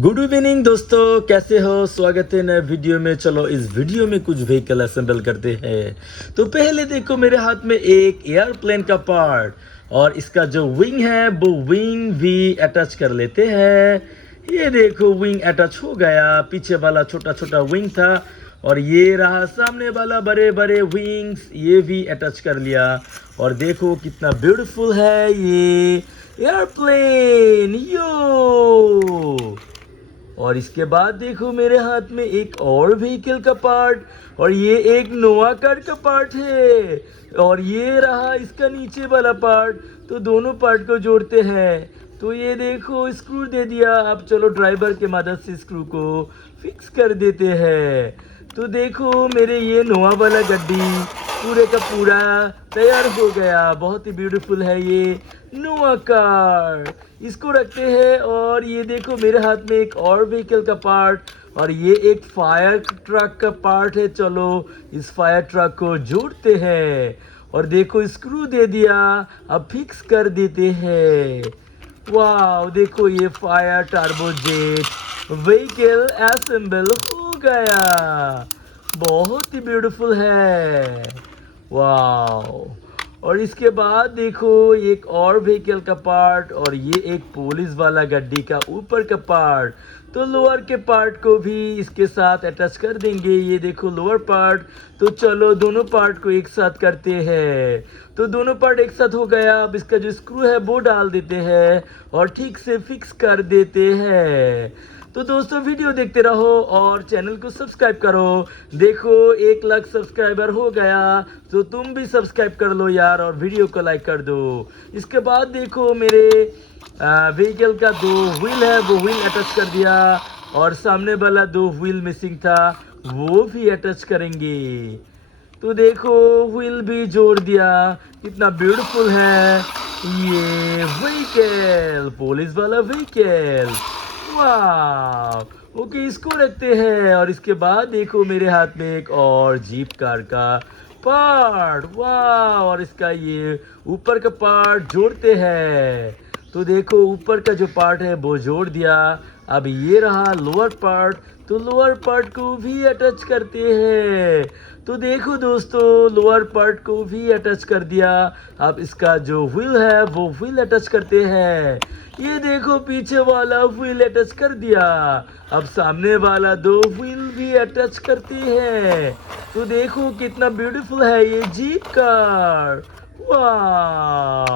Good evening दोस्तों, कैसे हो? स्वागत है नए वीडियो में। चलो इस वीडियो में कुछ व्हीकल असेंबल करते हैं। तो पहले देखो मेरे हाथ में एक एयरप्लेन का पार्ट और इसका जो विंग है वो विंग भी अटैच कर लेते हैं। ये देखो विंग अटैच हो गया। पीछे वाला छोटा छोटा विंग था और ये रहा सामने वाला बड़े बड़े विंग्स, ये भी अटैच कर लिया। और देखो कितना ब्यूटीफुल है ये एयरप्लेन यो। और इसके बाद देखो मेरे हाथ में एक और व्हीकल का पार्ट और ये एक नोवा कार का पार्ट है और ये रहा इसका नीचे वाला पार्ट। तो दोनों पार्ट को जोड़ते हैं। तो ये देखो स्क्रू दे दिया। अब चलो ड्राइवर के मदद से स्क्रू को फिक्स कर देते हैं। तो देखो मेरे ये नोवा वाला गड्डी पूरे का पूरा तैयार हो गया। बहुत ही ब्यूटीफुल है ये नोवा कार। इसको रखते हैं और ये देखो मेरे हाथ में एक और व्हीकल का पार्ट और ये एक फायर ट्रक का पार्ट है। चलो इस फायर ट्रक को जोड़ते हैं और देखो स्क्रू दे दिया। अब फिक्स कर देते हैं। वाह, देखो ये फायर टर्बोजेट व्हीकल असेंबल हो गया। बहुत ही ब्यूटीफुल है। वाह। और इसके बाद देखो एक और व्हीकल का पार्ट और ये एक पुलिस वाला गड्डी का ऊपर का पार्ट। तो लोअर के पार्ट को भी इसके साथ अटैच कर देंगे। ये देखो लोअर पार्ट। तो चलो दोनों पार्ट को एक साथ करते हैं। तो दोनों पार्ट एक साथ हो गया। अब इसका जो स्क्रू है वो डाल देते हैं और ठीक से फिक्स कर देते हैं। तो दोस्तों वीडियो देखते रहो और चैनल को सब्सक्राइब करो। देखो 1 लाख सब्सक्राइबर हो गया तो तुम भी सब्सक्राइब कर लो यार और वीडियो को लाइक कर दो। इसके बाद देखो मेरे व्हीकल का 2 व्हील है वो व्हील अटैच कर दिया और सामने वाला 2 व्हील मिसिंग था वो भी अटैच करेंगे। तो देखो व्हील भी जोड़ दिया। कितना ब्यूटीफुल है ये व्हीकल, पुलिस वाला व्हीकल। वाह। ओके, इसको रखते हैं और इसके बाद देखो मेरे हाथ में एक और जीप कार का पार्ट। वाह। और इसका ये ऊपर का पार्ट जोड़ते हैं। तो देखो ऊपर का जो पार्ट है वो जोड़ दिया। अब ये रहा लोअर पार्ट। तो लोअर पार्ट को भी अटैच करते हैं। तो देखो दोस्तों लोअर पार्ट को भी अटैच कर दिया। अब इसका जो व्हील है वो व्हील अटैच करते हैं। ये देखो पीछे वाला व्हील अटैच कर दिया। अब सामने वाला 2 व्हील भी अटैच करते हैं। तो देखो कितना ब्यूटीफुल है ये जीप कार। वाह।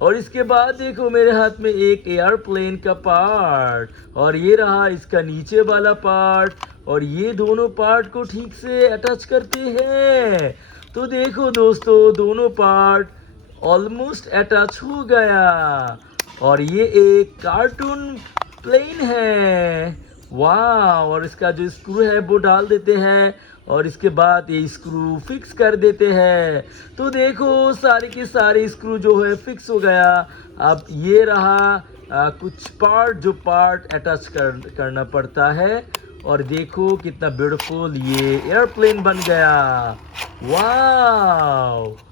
और इसके बाद देखो मेरे हाथ में एक एयरप्लेन का पार्ट और ये रहा इसका नीचे वाला पार्ट और ये दोनों पार्ट को ठीक से अटैच करते हैं। तो देखो दोस्तों दोनों पार्ट ऑलमोस्ट अटैच हो गया और ये एक कार्टून प्लेन है। वाह। और इसका जो स्क्रू है वो डाल देते हैं और इसके बाद ये स्क्रू फिक्स कर देते हैं। तो देखो सारे के सारे स्क्रू जो है फिक्स हो गया। अब ये रहा कुछ पार्ट जो पार्ट अटैच करना पड़ता है और देखो कितना ब्यूटीफुल ये एयरप्लेन बन गया। वाह।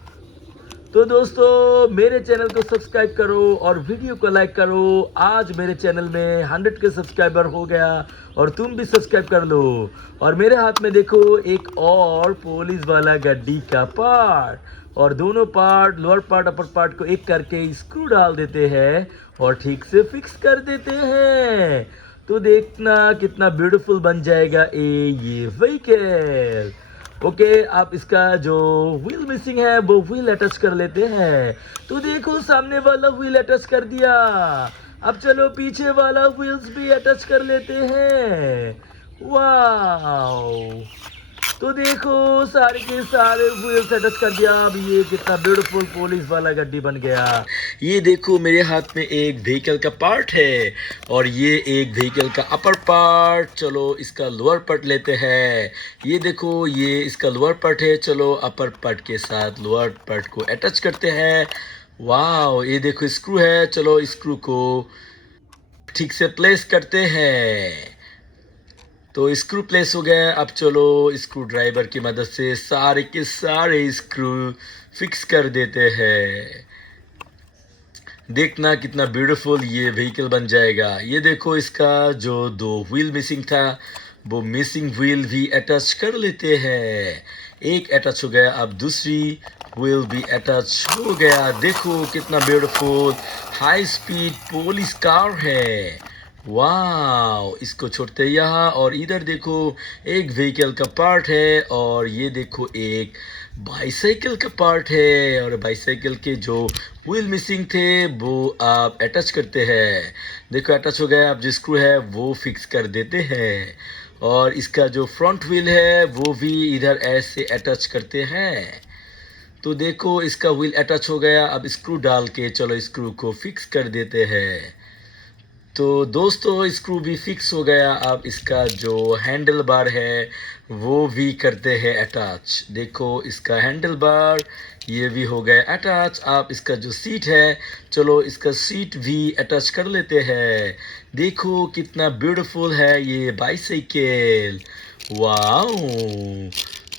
तो दोस्तों मेरे चैनल को सब्सक्राइब करो और वीडियो को लाइक करो। आज मेरे चैनल में 100 के सब्सक्राइबर हो गया और तुम भी सब्सक्राइब कर लो। और मेरे हाथ में देखो एक और पुलिस वाला गड्डी का पार्ट और दोनों part lower part upper part को एक करके स्क्रू डाल देते हैं और ठीक से फिक्स कर देते हैं। तो देखना कितना ब्यूटीफुल बन जाएगा ये व्हीकल। ओके, आप इसका जो व्हील मिसिंग है वो व्हील अटैच कर लेते हैं। तो देखो सामने वाला व्हील अटैच कर दिया। अब चलो पीछे वाला व्हील्स भी अटैच कर लेते हैं। वाह। तो देखो सारे के सारे व्हील्स अटैच कर दिया। अब ये कितना ब्यूटीफुल पुलिस वाला गड्डी बन गया। ये देखो मेरे हाथ में एक व्हीकल का पार्ट है और ये एक व्हीकल का अपर पार्ट। चलो इसका लोअर पार्ट लेते हैं। ये देखो ये इसका लोअर पार्ट है। चलो अपर पार्ट के साथ लोअर पार्ट को अटैच करते हैं। वाह। ये देखो स्क्रू है। चलो स्क्रू को ठीक से प्लेस करते हैं। तो स्क्रू प्लेस हो गया। अब चलो स्क्रू ड्राइवर की मदद से सारे के सारे स्क्रू फिक्स कर देते हैं। देखना कितना ब्यूटीफुल ये व्हीकल बन जाएगा। ये देखो इसका जो 2 व्हील मिसिंग था वो मिसिंग व्हील भी अटैच कर लेते हैं। एक अटैच हो गया, अब दूसरी व्हील भी अटैच हो गया। देखो कितना beautiful high speed police car है। वाह, इसको छोड़ते यहाँ और इधर देखो एक व्हीकल का पार्ट है और ये देखो एक बाईसाइकिल का पार्ट है और बाईसाइकिल के जो व्हील मिसिंग थे वो आप अटैच करते हैं। देखो अटैच हो गया, आप जो स्क्रू है वो फिक्स कर देते हैं और इसका जो फ्रंट व्हील है वो भी इधर ऐसे अटैच करते हैं। तो देखो इसका व्हील अटैच हो गया, अब स्क्रू डाल के चलो स्क्रू को फिक्स कर देते हैं। तो दोस्तों स्क्रू भी फिक्स हो गया, अब इसका जो हैंडल बार है वो भी करते हैं अटैच। देखो इसका हैंडल बार ये भी हो गया अटैच। आप इसका जो सीट है चलो इसका सीट भी अटैच कर लेते हैं। देखो कितना ब्यूटीफुल है ये बाइसाइकिल। वाओ,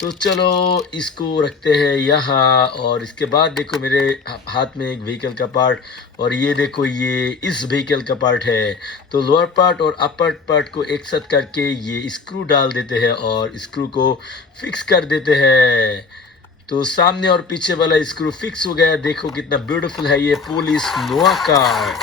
तो चलो इसको रखते हैं यहाँ और इसके बाद देखो मेरे हाथ में एक व्हीकल का पार्ट और ये देखो ये इस व्हीकल का पार्ट है। तो लोअर पार्ट और अपर पार्ट को एक साथ करके ये स्क्रू डाल देते हैं और स्क्रू को फिक्स कर देते हैं। तो सामने और पीछे वाला स्क्रू फिक्स हो गया। देखो कितना ब्यूटीफुल है ये पुलिस नोआ कार।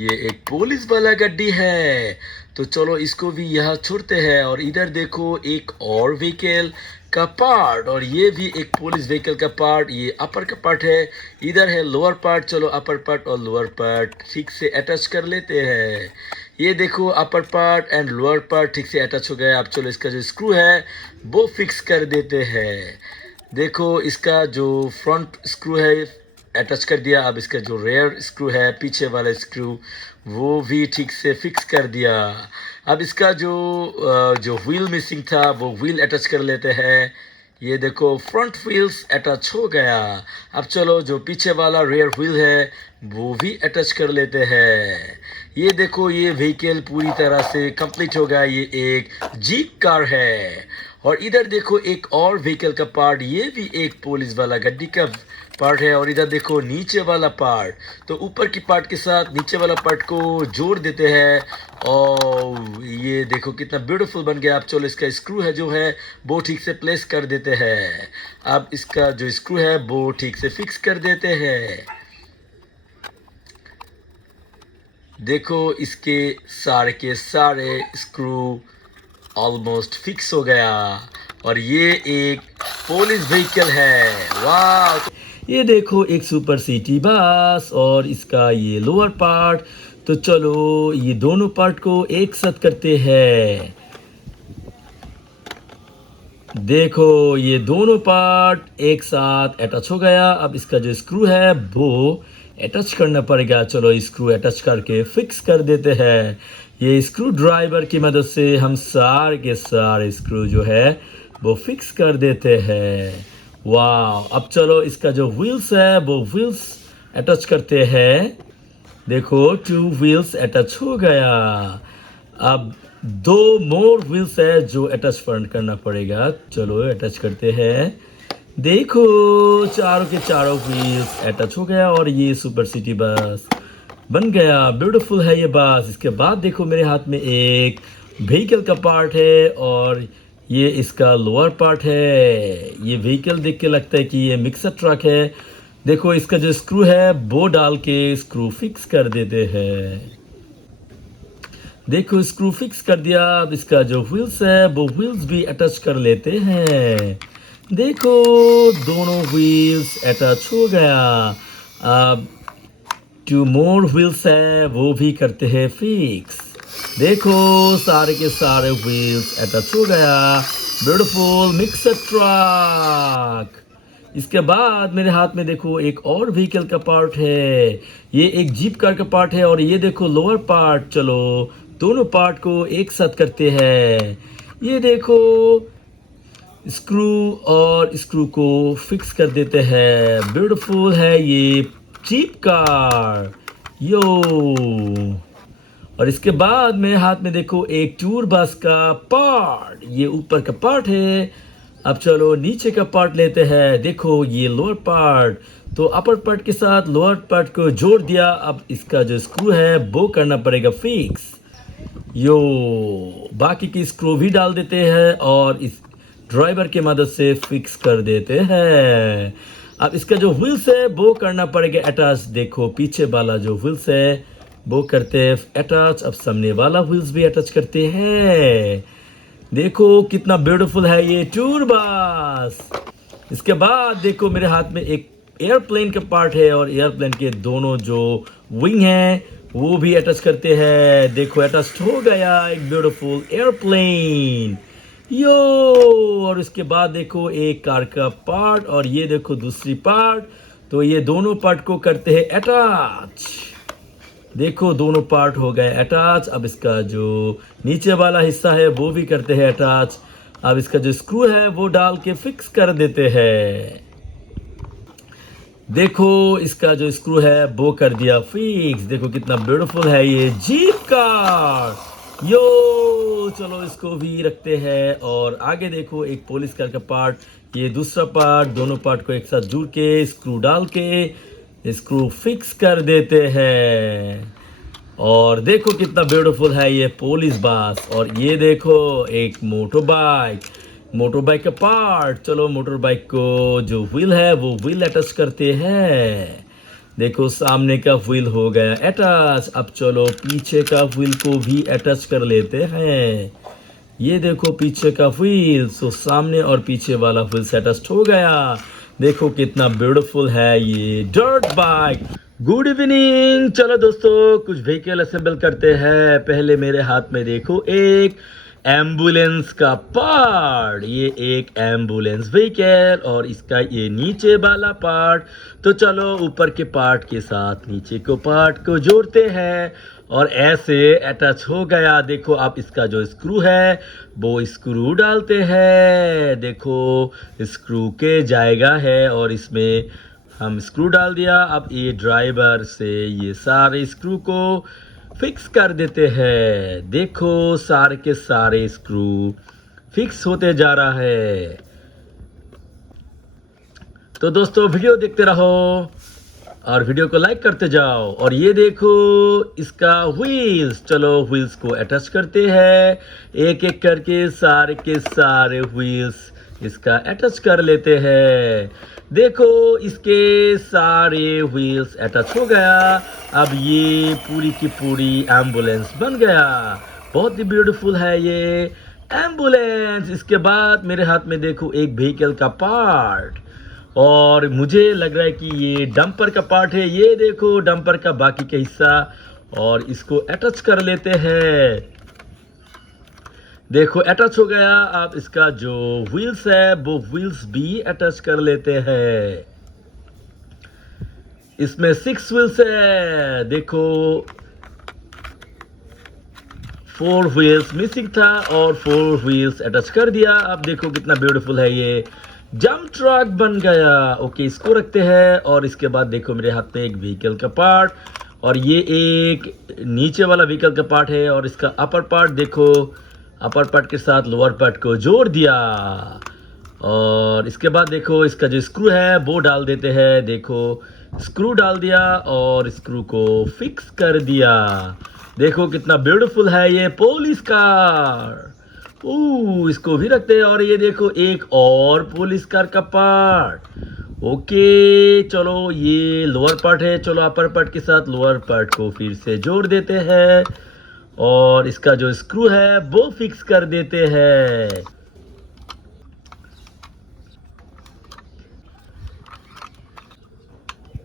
ये एक पुलिस वाला गाड़ी है। तो चलो इसको भी यहाँ छोड़ते हैं और इधर देखो एक और व्हीकल का पार्ट और ये भी एक पुलिस व्हीकल का पार्ट। ये अपर का पार्ट है, इधर है लोअर पार्ट। चलो अपर पार्ट और लोअर पार्ट ठीक से अटैच कर लेते हैं। ये देखो upper part and lower part ठीक से अटैच हो गया। अब चलो इसका जो स्क्रू है वो फिक्स कर देते हैं। देखो इसका जो फ्रंट स्क्रू है अटैच कर दिया। अब इसका जो रेयर स्क्रू है पीछे वाला स्क्रू वो भी ठीक से फिक्स कर दिया। अब इसका जो व्हील मिसिंग था वो व्हील अटैच कर लेते हैं। ये देखो फ्रंट व्हील्स अटैच हो गया। अब चलो जो पीछे वाला रेयर व्हील है वो भी अटैच कर लेते हैं। ये देखो ये व्हीकल पूरी तरह से कंप्लीट हो गया। ये एक जीप कार है और इधर देखो एक और व्हीकल का पार्ट, ये भी एक पुलिस वाला गाड़ी का पार्ट है और इधर देखो नीचे वाला पार्ट। तो ऊपर की पार्ट के साथ नीचे वाला पार्ट को जोड़ देते हैं और ये देखो कितना ब्यूटीफुल बन गया। अब चलो इसका स्क्रू है जो है वो ठीक से प्लेस कर देते हैं। अब इसका जो स्क्रू है वो ठीक से फिक्स कर देते हैं। देखो इसके सारे के सारे स्क्रू ऑलमोस्ट फिक्स हो गया और ये एक पुलिस व्हीकल है। वाह, ये देखो एक सुपर सिटी बस और इसका ये लोअर पार्ट। तो चलो ये दोनों पार्ट को एक साथ करते हैं। देखो ये दोनों पार्ट एक साथ अटैच हो गया। अब इसका जो स्क्रू है वो अटैच करना पड़ेगा। चलो स्क्रू अटैच करके फिक्स कर देते हैं। ये स्क्रू ड्राइवर की मदद से हम सारे के सारे स्क्रू जो है वो फिक्स कर देते हैं। वाह, अब चलो इसका जो व्हील्स है वो व्हील्स अटैच करते हैं। देखो 2 व्हील्स अटैच हो गया। अब 2 मोर व्हील्स है जो अटैच करना पड़ेगा। चलो अटैच करते हैं। देखो चारों के चारों व्हील्स अटैच हो गया और ये सुपर सिटी बस बन गया। ब्यूटीफुल है ये बस। इसके बाद देखो मेरे हाथ में एक व्हीकल का पार्ट है और ये इसका लोअर पार्ट है। ये व्हीकल देख के लगता है कि ये मिक्सर ट्रक है। देखो इसका जो स्क्रू है वो डाल के स्क्रू फिक्स कर देते हैं। देखो स्क्रू फिक्स कर दिया। अब इसका जो व्हील्स है वो व्हील्स भी अटैच कर लेते हैं। देखो दोनों व्हील्स अटैच हो गया। अब 2 मोर व्हील्स है वो भी करते हैं फिक्स। देखो सारे के सारे व्हील्स अटैच हो गया। Beautiful mixer truck. इसके बाद मेरे हाथ में देखो एक और व्हीकल का पार्ट है। ये एक जीप कार का पार्ट है और ये देखो लोअर पार्ट। चलो दोनों पार्ट को एक साथ करते हैं। ये देखो स्क्रू और स्क्रू को फिक्स कर देते हैं। ब्यूटीफुल है ये जीप कार। यो, और इसके बाद मेरे हाथ में देखो एक टूर बस का पार्ट। ये ऊपर का पार्ट है। अब चलो नीचे का पार्ट लेते हैं। देखो ये लोअर पार्ट। तो अपर पार्ट के साथ लोअर पार्ट को जोड़ दिया। अब इसका जो स्क्रू है वो करना पड़ेगा फिक्स। यो बाकी की स्क्रू भी डाल देते हैं और इस ड्राइवर की मदद से फिक्स कर देते हैं। अब इसका जो व्हील्स है वो करना पड़ेगा अटैच। देखो पीछे वाला जो व्हील्स है वो करते हैं अटैच। अब सामने वाला व्हील्स भी अटैच करते हैं। देखो कितना ब्यूटीफुल है ये टूर बस। इसके बाद देखो मेरे हाथ में एक एयरप्लेन का पार्ट है और एयरप्लेन के दोनों जो विंग हैं वो भी अटैच करते हैं। देखो अटैच हो गया एक ब्यूटीफुल एयरप्लेन यो। और उसके बाद देखो एक कार का पार्ट और ये देखो दूसरी पार्ट। तो ये दोनों पार्ट को करते हैं अटैच। देखो दोनों पार्ट हो गए अटैच। अब इसका जो नीचे वाला हिस्सा है वो भी करते हैं अटैच। अब इसका जो स्क्रू है वो डाल के फिक्स कर देते हैं। देखो इसका जो स्क्रू है वो कर दिया फिक्स। देखो कितना ब्यूटीफुल है ये जीप कार यो। चलो इसको भी रखते हैं और आगे देखो एक पुलिस कार का पार्ट, ये दूसरा पार्ट, दोनों पार्ट को एक साथ जोड़ के स्क्रू डाल के स्क्रू फिक्स कर देते हैं। और देखो कितना ब्यूटीफुल है ये पुलिस बस। और ये देखो एक मोटर बाइक का पार्ट। चलो मोटर बाइक को जो व्हील है वो व्हील अटैच करते हैं। देखो सामने का व्हील हो गया अटैच। अब चलो पीछे का व्हील को भी अटैच कर लेते हैं। ये देखो पीछे का व्हील, सो सामने और पीछे वाला व्हील से अटैच हो गया। देखो कितना ब्यूटीफुल है ये डर्ट बाइक। Good evening. चलो दोस्तों कुछ व्हीकल असेंबल करते हैं। पहले मेरे हाथ में देखो एक एम्बुलेंस का पार्ट। ये एक एम्बुलेंस व्हीकल और इसका ये नीचे वाला पार्ट। तो चलो ऊपर के पार्ट के साथ नीचे को पार्ट को जोड़ते हैं और ऐसे अटैच हो गया। देखो आप इसका जो स्क्रू है वो स्क्रू डालते हैं। देखो स्क्रू के जाएगा है और इसमें हम स्क्रू डाल दिया। अब ये ड्राइवर से ये सारे स्क्रू को फिक्स कर देते हैं। देखो सारे के सारे स्क्रू फिक्स होते जा रहा है। तो दोस्तों वीडियो देखते रहो और वीडियो को लाइक करते जाओ। और ये देखो इसका व्हील्स। चलो व्हील्स को अटैच करते हैं एक एक करके। सारे के सारे व्हील्स इसका अटैच कर लेते हैं। देखो इसके सारे व्हील्स अटैच हो गया। अब ये पूरी की पूरी एम्बुलेंस बन गया। बहुत ही ब्यूटीफुल है ये एम्बुलेंस। इसके बाद मेरे हाथ में देखो एक व्हीकल का पार्ट और मुझे लग रहा है कि ये डंपर का पार्ट है। ये देखो डंपर का बाकी का हिस्सा और इसको अटैच कर लेते हैं। देखो अटैच हो गया। आप इसका जो व्हील्स है वो व्हील्स भी अटैच कर लेते हैं। इसमें 6 व्हील्स है। देखो 4 व्हील्स मिसिंग था और 4 व्हील्स अटैच कर दिया। अब देखो कितना ब्यूटीफुल है ये जंप ट्रक बन गया। ओके इसको रखते हैं और इसके बाद देखो मेरे हाथ में एक व्हीकल का पार्ट और ये एक नीचे वाला व्हीकल का पार्ट है और इसका अपर पार्ट देखो अपर पार्ट के साथ लोअर पार्ट को जोड़ दिया। और इसके बाद देखो इसका जो स्क्रू है वो डाल देते हैं। देखो स्क्रू डाल दिया और स्क्रू को फिक्स कर दिया। देखो कितना ब्यूटीफुल है ये पुलिस कार। इसको भी रखते हैं। और ये देखो एक और पुलिस कार का पार्ट। ओके चलो ये लोअर पार्ट है। चलो अपर पार्ट के साथ लोअर पार्ट को फिर से जोड़ देते हैं और इसका जो स्क्रू है वो फिक्स कर देते हैं।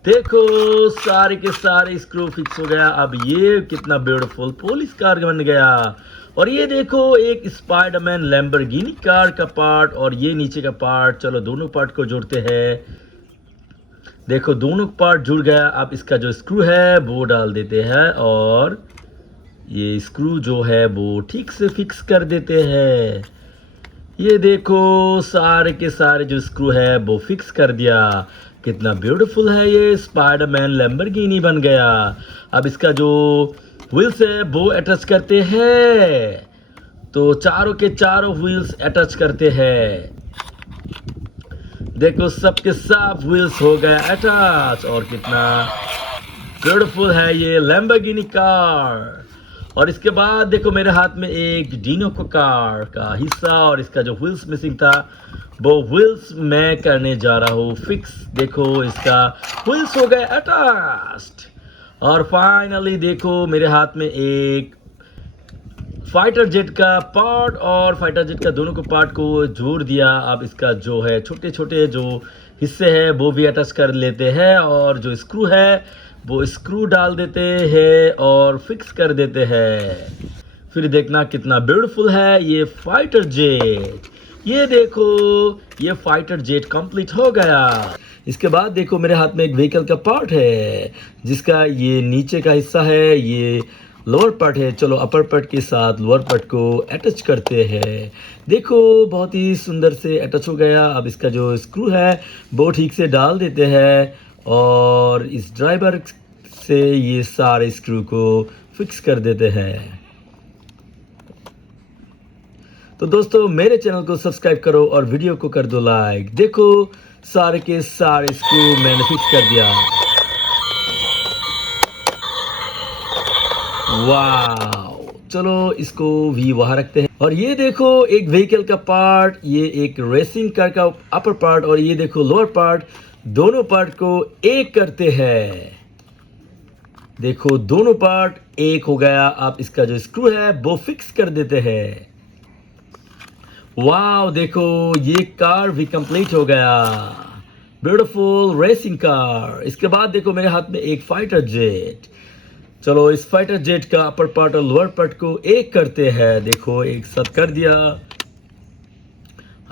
देखो सारे के सारे स्क्रू फिक्स हो गया। अब ये कितना ब्यूटीफुल पुलिस कार बन गया। और ये देखो एक स्पाइडरमैन लैम्बोर्गिनी कार का पार्ट और ये नीचे का पार्ट। चलो दोनों पार्ट को जोड़ते हैं। देखो दोनों पार्ट जुड़ गया। अब इसका जो स्क्रू है वो डाल देते हैं और ये स्क्रू जो है वो ठीक से फिक्स कर देते हैं। ये देखो सारे के सारे जो स्क्रू है वो फिक्स कर दिया। कितना ब्यूटीफुल है ये स्पाइडरमैन लैम्बोर्गिनी बन गया। अब इसका जो व्हील्स है वो अटैच करते हैं। तो चारों के चारों व्हील्स अटैच करते हैं। देखो सबके सब व्हील्स हो गए अटैच। और कितना ब्यूटीफुल है ये लैम्बोर्गिनी कार। और इसके बाद देखो मेरे हाथ में एक डीनो को कार का हिस्सा, और इसका जो व्हील्स मिसिंग था वो व्हील्स मैं करने जा रहा हूँ फिक्स। देखो इसका व्हील्स हो गए अटैच्ड। और फाइनली देखो मेरे हाथ में एक फाइटर जेट का पार्ट, और फाइटर जेट का दोनों को पार्ट को जोड़ दिया। अब इसका जो है छोटे छोटे जो हिस्से हैं वो भी अटैच कर लेते हैं, और जो स्क्रू है वो स्क्रू डाल देते हैं और फिक्स कर देते हैं। फिर देखना कितना ब्यूटीफुल है ये फाइटर जेट। ये देखो ये फाइटर जेट कंप्लीट हो गया। इसके बाद देखो मेरे हाथ में एक व्हीकल का पार्ट है, जिसका ये नीचे का हिस्सा है, ये लोअर पार्ट है। चलो अपर पार्ट के साथ लोअर पार्ट को अटैच करते हैं। देखो बहुत ही सुंदर से अटैच हो गया। अब इसका जो स्क्रू है वो ठीक से डाल देते हैं, और इस ड्राइवर से ये सारे स्क्रू को फिक्स कर देते हैं। तो दोस्तों मेरे चैनल को सब्सक्राइब करो और वीडियो को कर दो लाइक। देखो सारे के सारे स्क्रू मैंने फिक्स कर दिया। वाह, चलो इसको भी वहां रखते हैं। और ये देखो एक व्हीकल का पार्ट, ये एक रेसिंग कार का अपर पार्ट, और ये देखो लोअर पार्ट। दोनों पार्ट को एक करते हैं। देखो दोनों पार्ट एक हो गया। अब इसका जो स्क्रू है वो फिक्स कर देते हैं। वाह, देखो ये कार भी कंप्लीट हो गया। Beautiful racing car. इसके बाद देखो मेरे हाथ में एक फाइटर जेट। चलो इस फाइटर जेट का अपर पार्ट और लोअर पार्ट को एक करते हैं। देखो एक साथ कर दिया।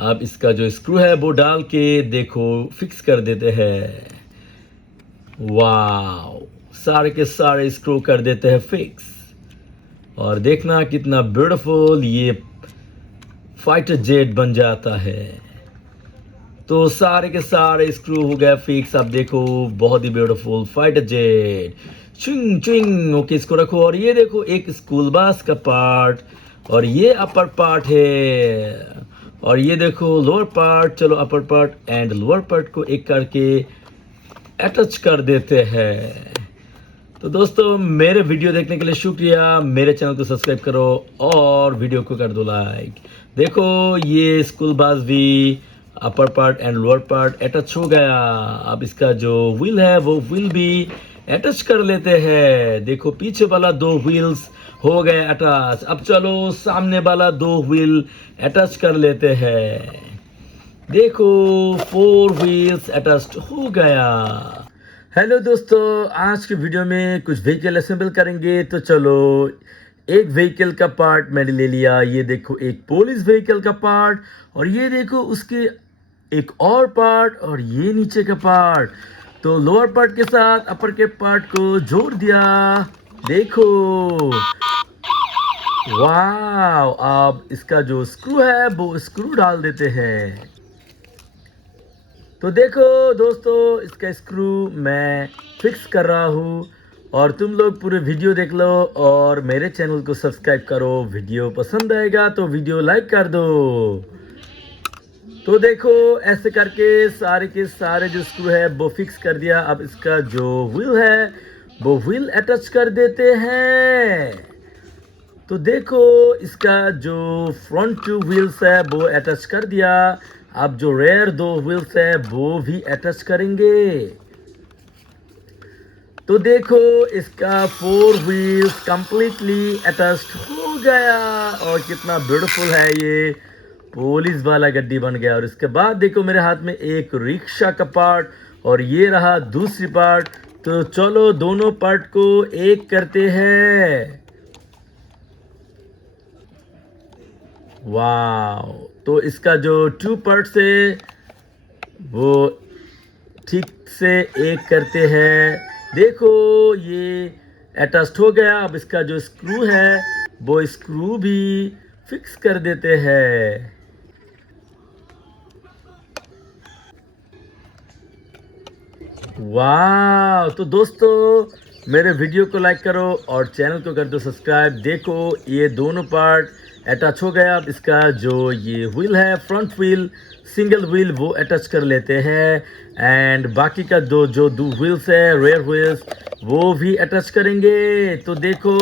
अब इसका जो स्क्रू है वो डाल के देखो फिक्स कर देते हैं। वाह, सारे के सारे स्क्रू कर देते हैं फिक्स। और देखना कितना ब्यूटीफुल ये फाइटर जेट बन जाता है। तो सारे के सारे स्क्रू हो गए फिक्स। अब देखो बहुत ही ब्यूटीफुल फाइटर जेट। चिंग चिंग। ओके इसको रखो। और ये देखो एक स्कूल बस का पार्ट, और ये अपर पार्ट है, और ये देखो लोअर पार्ट। चलो upper part and lower part को एक करके अटैच कर देते हैं। तो दोस्तों मेरे वीडियो देखने के लिए शुक्रिया। मेरे चैनल को सब्सक्राइब करो और वीडियो को कर दो लाइक। देखो ये स्कूल बस भी upper part and lower part attach हो गया। अब इसका जो व्हील है वो व्हील भी अटैच कर लेते हैं। देखो पीछे वाला दो व्हील्स हो गए अटैच। अब चलो सामने वाला दो व्हील अटैच कर लेते हैं। देखो 4 व्हील्स अटैच्ड हो गया। हेलो दोस्तों, आज की वीडियो में कुछ व्हीकल असेंबल करेंगे। तो चलो एक व्हीकल का पार्ट मैंने ले लिया। ये देखो एक पुलिस व्हीकल का पार्ट, और ये देखो उसके एक और पार्ट, और ये नीचे का पार्ट। तो लोअर पार्ट के साथ अपर के पार्ट को जोड़ दिया। देखो वाह, अब इसका जो स्क्रू है वो स्क्रू डाल देते हैं। तो देखो दोस्तों इसका स्क्रू मैं फिक्स कर रहा हूँ, और तुम लोग पूरे वीडियो देख लो और मेरे चैनल को सब्सक्राइब करो। वीडियो पसंद आएगा तो वीडियो लाइक कर दो। तो देखो ऐसे करके सारे के सारे जो स्क्रू है वो फिक्स कर दिया। अब इसका जो व्हील है वो व्हील अटैच कर देते हैं। तो देखो इसका जो फ्रंट 2 व्हील्स है वो अटैच कर दिया। अब जो रेयर 2 व्हील्स है वो भी अटैच करेंगे। तो देखो इसका 4 व्हील्स कंप्लीटली अटैच्ड हो गया, और कितना ब्यूटीफुल है ये पुलिस वाला गड्डी बन गया। और इसके बाद देखो मेरे हाथ में एक रिक्शा का पार्ट, और ये रहा दूसरी पार्ट। तो चलो दोनों पार्ट को एक करते हैं। वाह, तो इसका जो 2 पार्ट्स है वो ठीक से एक करते हैं। देखो ये अटैच्ड हो गया। अब इसका जो स्क्रू है वो स्क्रू भी फिक्स कर देते हैं। वाह, तो दोस्तों मेरे वीडियो को लाइक करो और चैनल को कर दो सब्सक्राइब। देखो ये दोनों पार्ट अटैच हो गया। अब इसका जो ये व्हील है, फ्रंट व्हील, सिंगल व्हील, वो अटैच कर लेते हैं। एंड बाकी का जो दो व्हील्स है, रेयर व्हील्स, वो भी अटैच करेंगे। तो देखो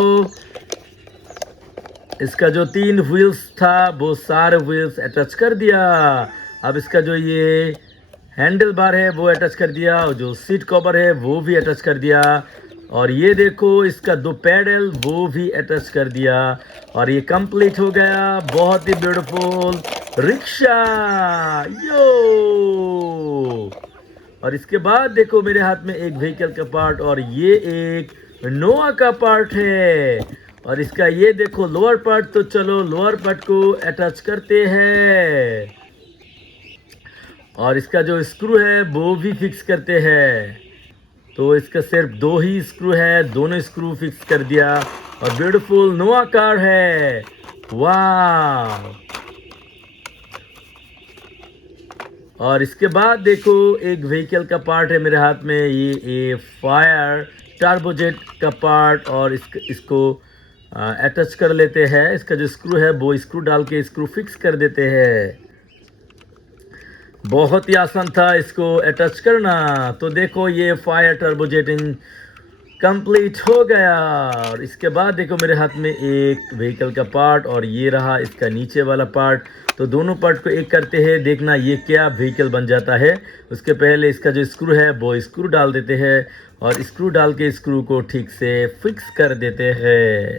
इसका जो 3 व्हील्स था वो सारे व्हील्स अटैच कर दिया। अब इसका जो ये हैंडल बार है वो अटैच कर दिया, और जो सीट कवर है वो भी अटैच कर दिया। और ये देखो इसका 2 पैडल वो भी अटैच कर दिया। और ये कंप्लीट हो गया। बहुत ही ब्यूटीफुल रिक्शा यो। और इसके बाद देखो मेरे हाथ में एक व्हीकल का पार्ट, और ये एक नोआ का पार्ट है। और इसका ये देखो लोअर पार्ट। तो चलो लोअर पार्ट को अटैच करते हैं। और इसका जो स्क्रू है वो भी फिक्स करते हैं। तो इसका सिर्फ 2 ही स्क्रू है, दोनों स्क्रू फिक्स कर दिया। और ब्यूटीफुल नोआ कार है, वाह। और इसके बाद देखो एक व्हीकल का पार्ट है मेरे हाथ में, ये फायर टर्बोजेट का पार्ट। और इसको अटैच कर लेते हैं। इसका जो स्क्रू है वो स्क्रू डाल के स्क्रू फिक्स कर देते हैं। बहुत ही आसान था इसको अटैच करना। तो देखो ये फायर टर्बोजेट कंप्लीट हो गया। और इसके बाद देखो मेरे हाथ में एक व्हीकल का पार्ट, और ये रहा इसका नीचे वाला पार्ट। तो दोनों पार्ट को एक करते हैं, देखना ये क्या व्हीकल बन जाता है। उसके पहले इसका जो स्क्रू है वो स्क्रू डाल देते हैं, और स्क्रू डाल के स्क्रू को ठीक से फिक्स कर देते हैं।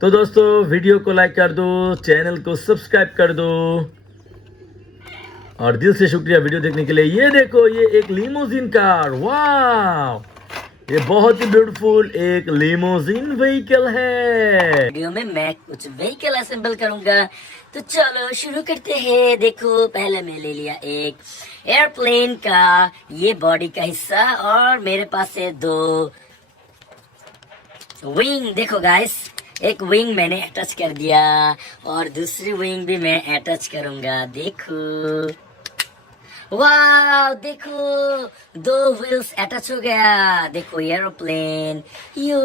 तो दोस्तों वीडियो को लाइक कर दो, चैनल को सब्सक्राइब कर दो, और दिल से शुक्रिया वीडियो देखने के लिए। ये देखो ये एक लिमोजिन कार, वाह, ये बहुत ही ब्यूटीफुल एक लिमोजिन व्हीकल है। वीडियो में मैं कुछ व्हीकल असेंबल करूंगा, तो चलो शुरू करते हैं। देखो पहले मैं ले लिया एक एयरप्लेन का ये बॉडी का हिस्सा, और मेरे पास है 2 विंग। देखो गाइस, एक विंग मैंने अटैच कर दिया, और दूसरी विंग भी मैं अटैच करूंगा। देखो वाह, देखो 2 व्हील्स अटैच हो गया। देखो एरोप्लेन यो।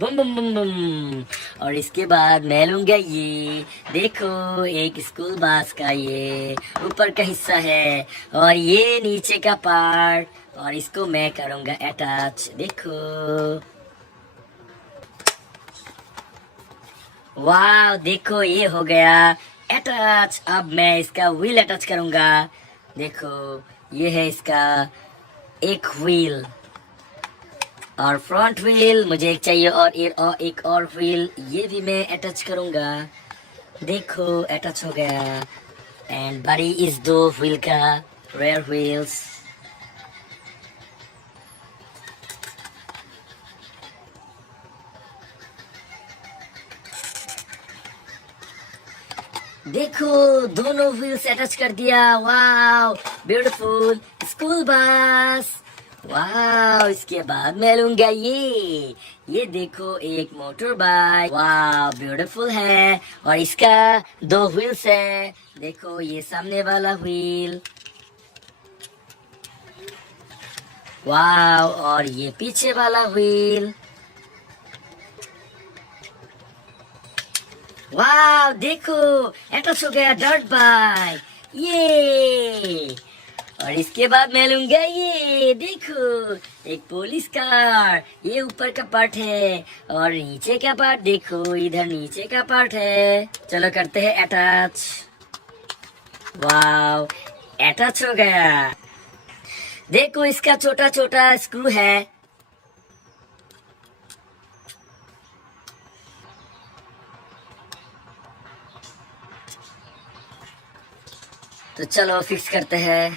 बम बम बम बम। और इसके बाद मैं लूंगा ये, देखो एक स्कूल बस का ये ऊपर का हिस्सा है, और ये नीचे का पार्ट, और इसको मैं करूंगा अटैच। देखो वाह, देखो ये हो गया अटैच। अब मैं इसका व्हील अटैच करूंगा। देखो ये है इसका एक व्हील, और फ्रंट व्हील मुझे एक चाहिए, और एक और व्हील ये भी मैं अटैच करूंगा। देखो अटैच हो गया। एंड बड़ी इस 2 व्हील का रेयर व्हील्स। देखो दोनों व्हील्स अटैच कर दिया। वाह ब्यूटीफुल स्कूल बस। वाह, इसके बाद मैं लूंगा ये देखो एक मोटर बाइक। वाह ब्यूटीफुल है, और इसका 2 व्हील्स है। देखो ये सामने वाला व्हील, वाह, और ये पीछे वाला व्हील। वाह देखो अटैच हो गया डर्ट बाइक ये। और इसके बाद मैं लूंगा ये, देखो एक पुलिस कार। ये ऊपर का पार्ट है, और नीचे का पार्ट देखो, इधर नीचे का पार्ट है। चलो करते हैं अटैच। वाह अटैच हो गया। देखो इसका छोटा छोटा स्क्रू है। तो चलो फिक्स करते हैं।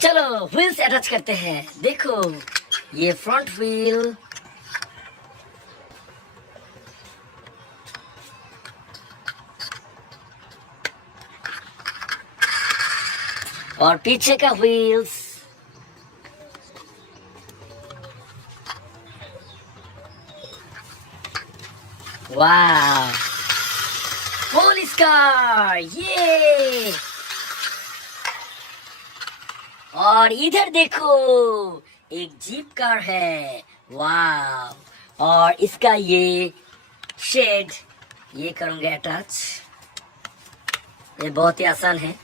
चलो व्हील्स अटैच करते हैं। देखो ये फ्रंट व्हील, और पीछे का व्हील्स। वाह पुलिस कार, ये। और इधर देखो एक जीप कार है, वाह। और इसका ये शेड, ये करूंगा अटैच। ये बहुत ही आसान है,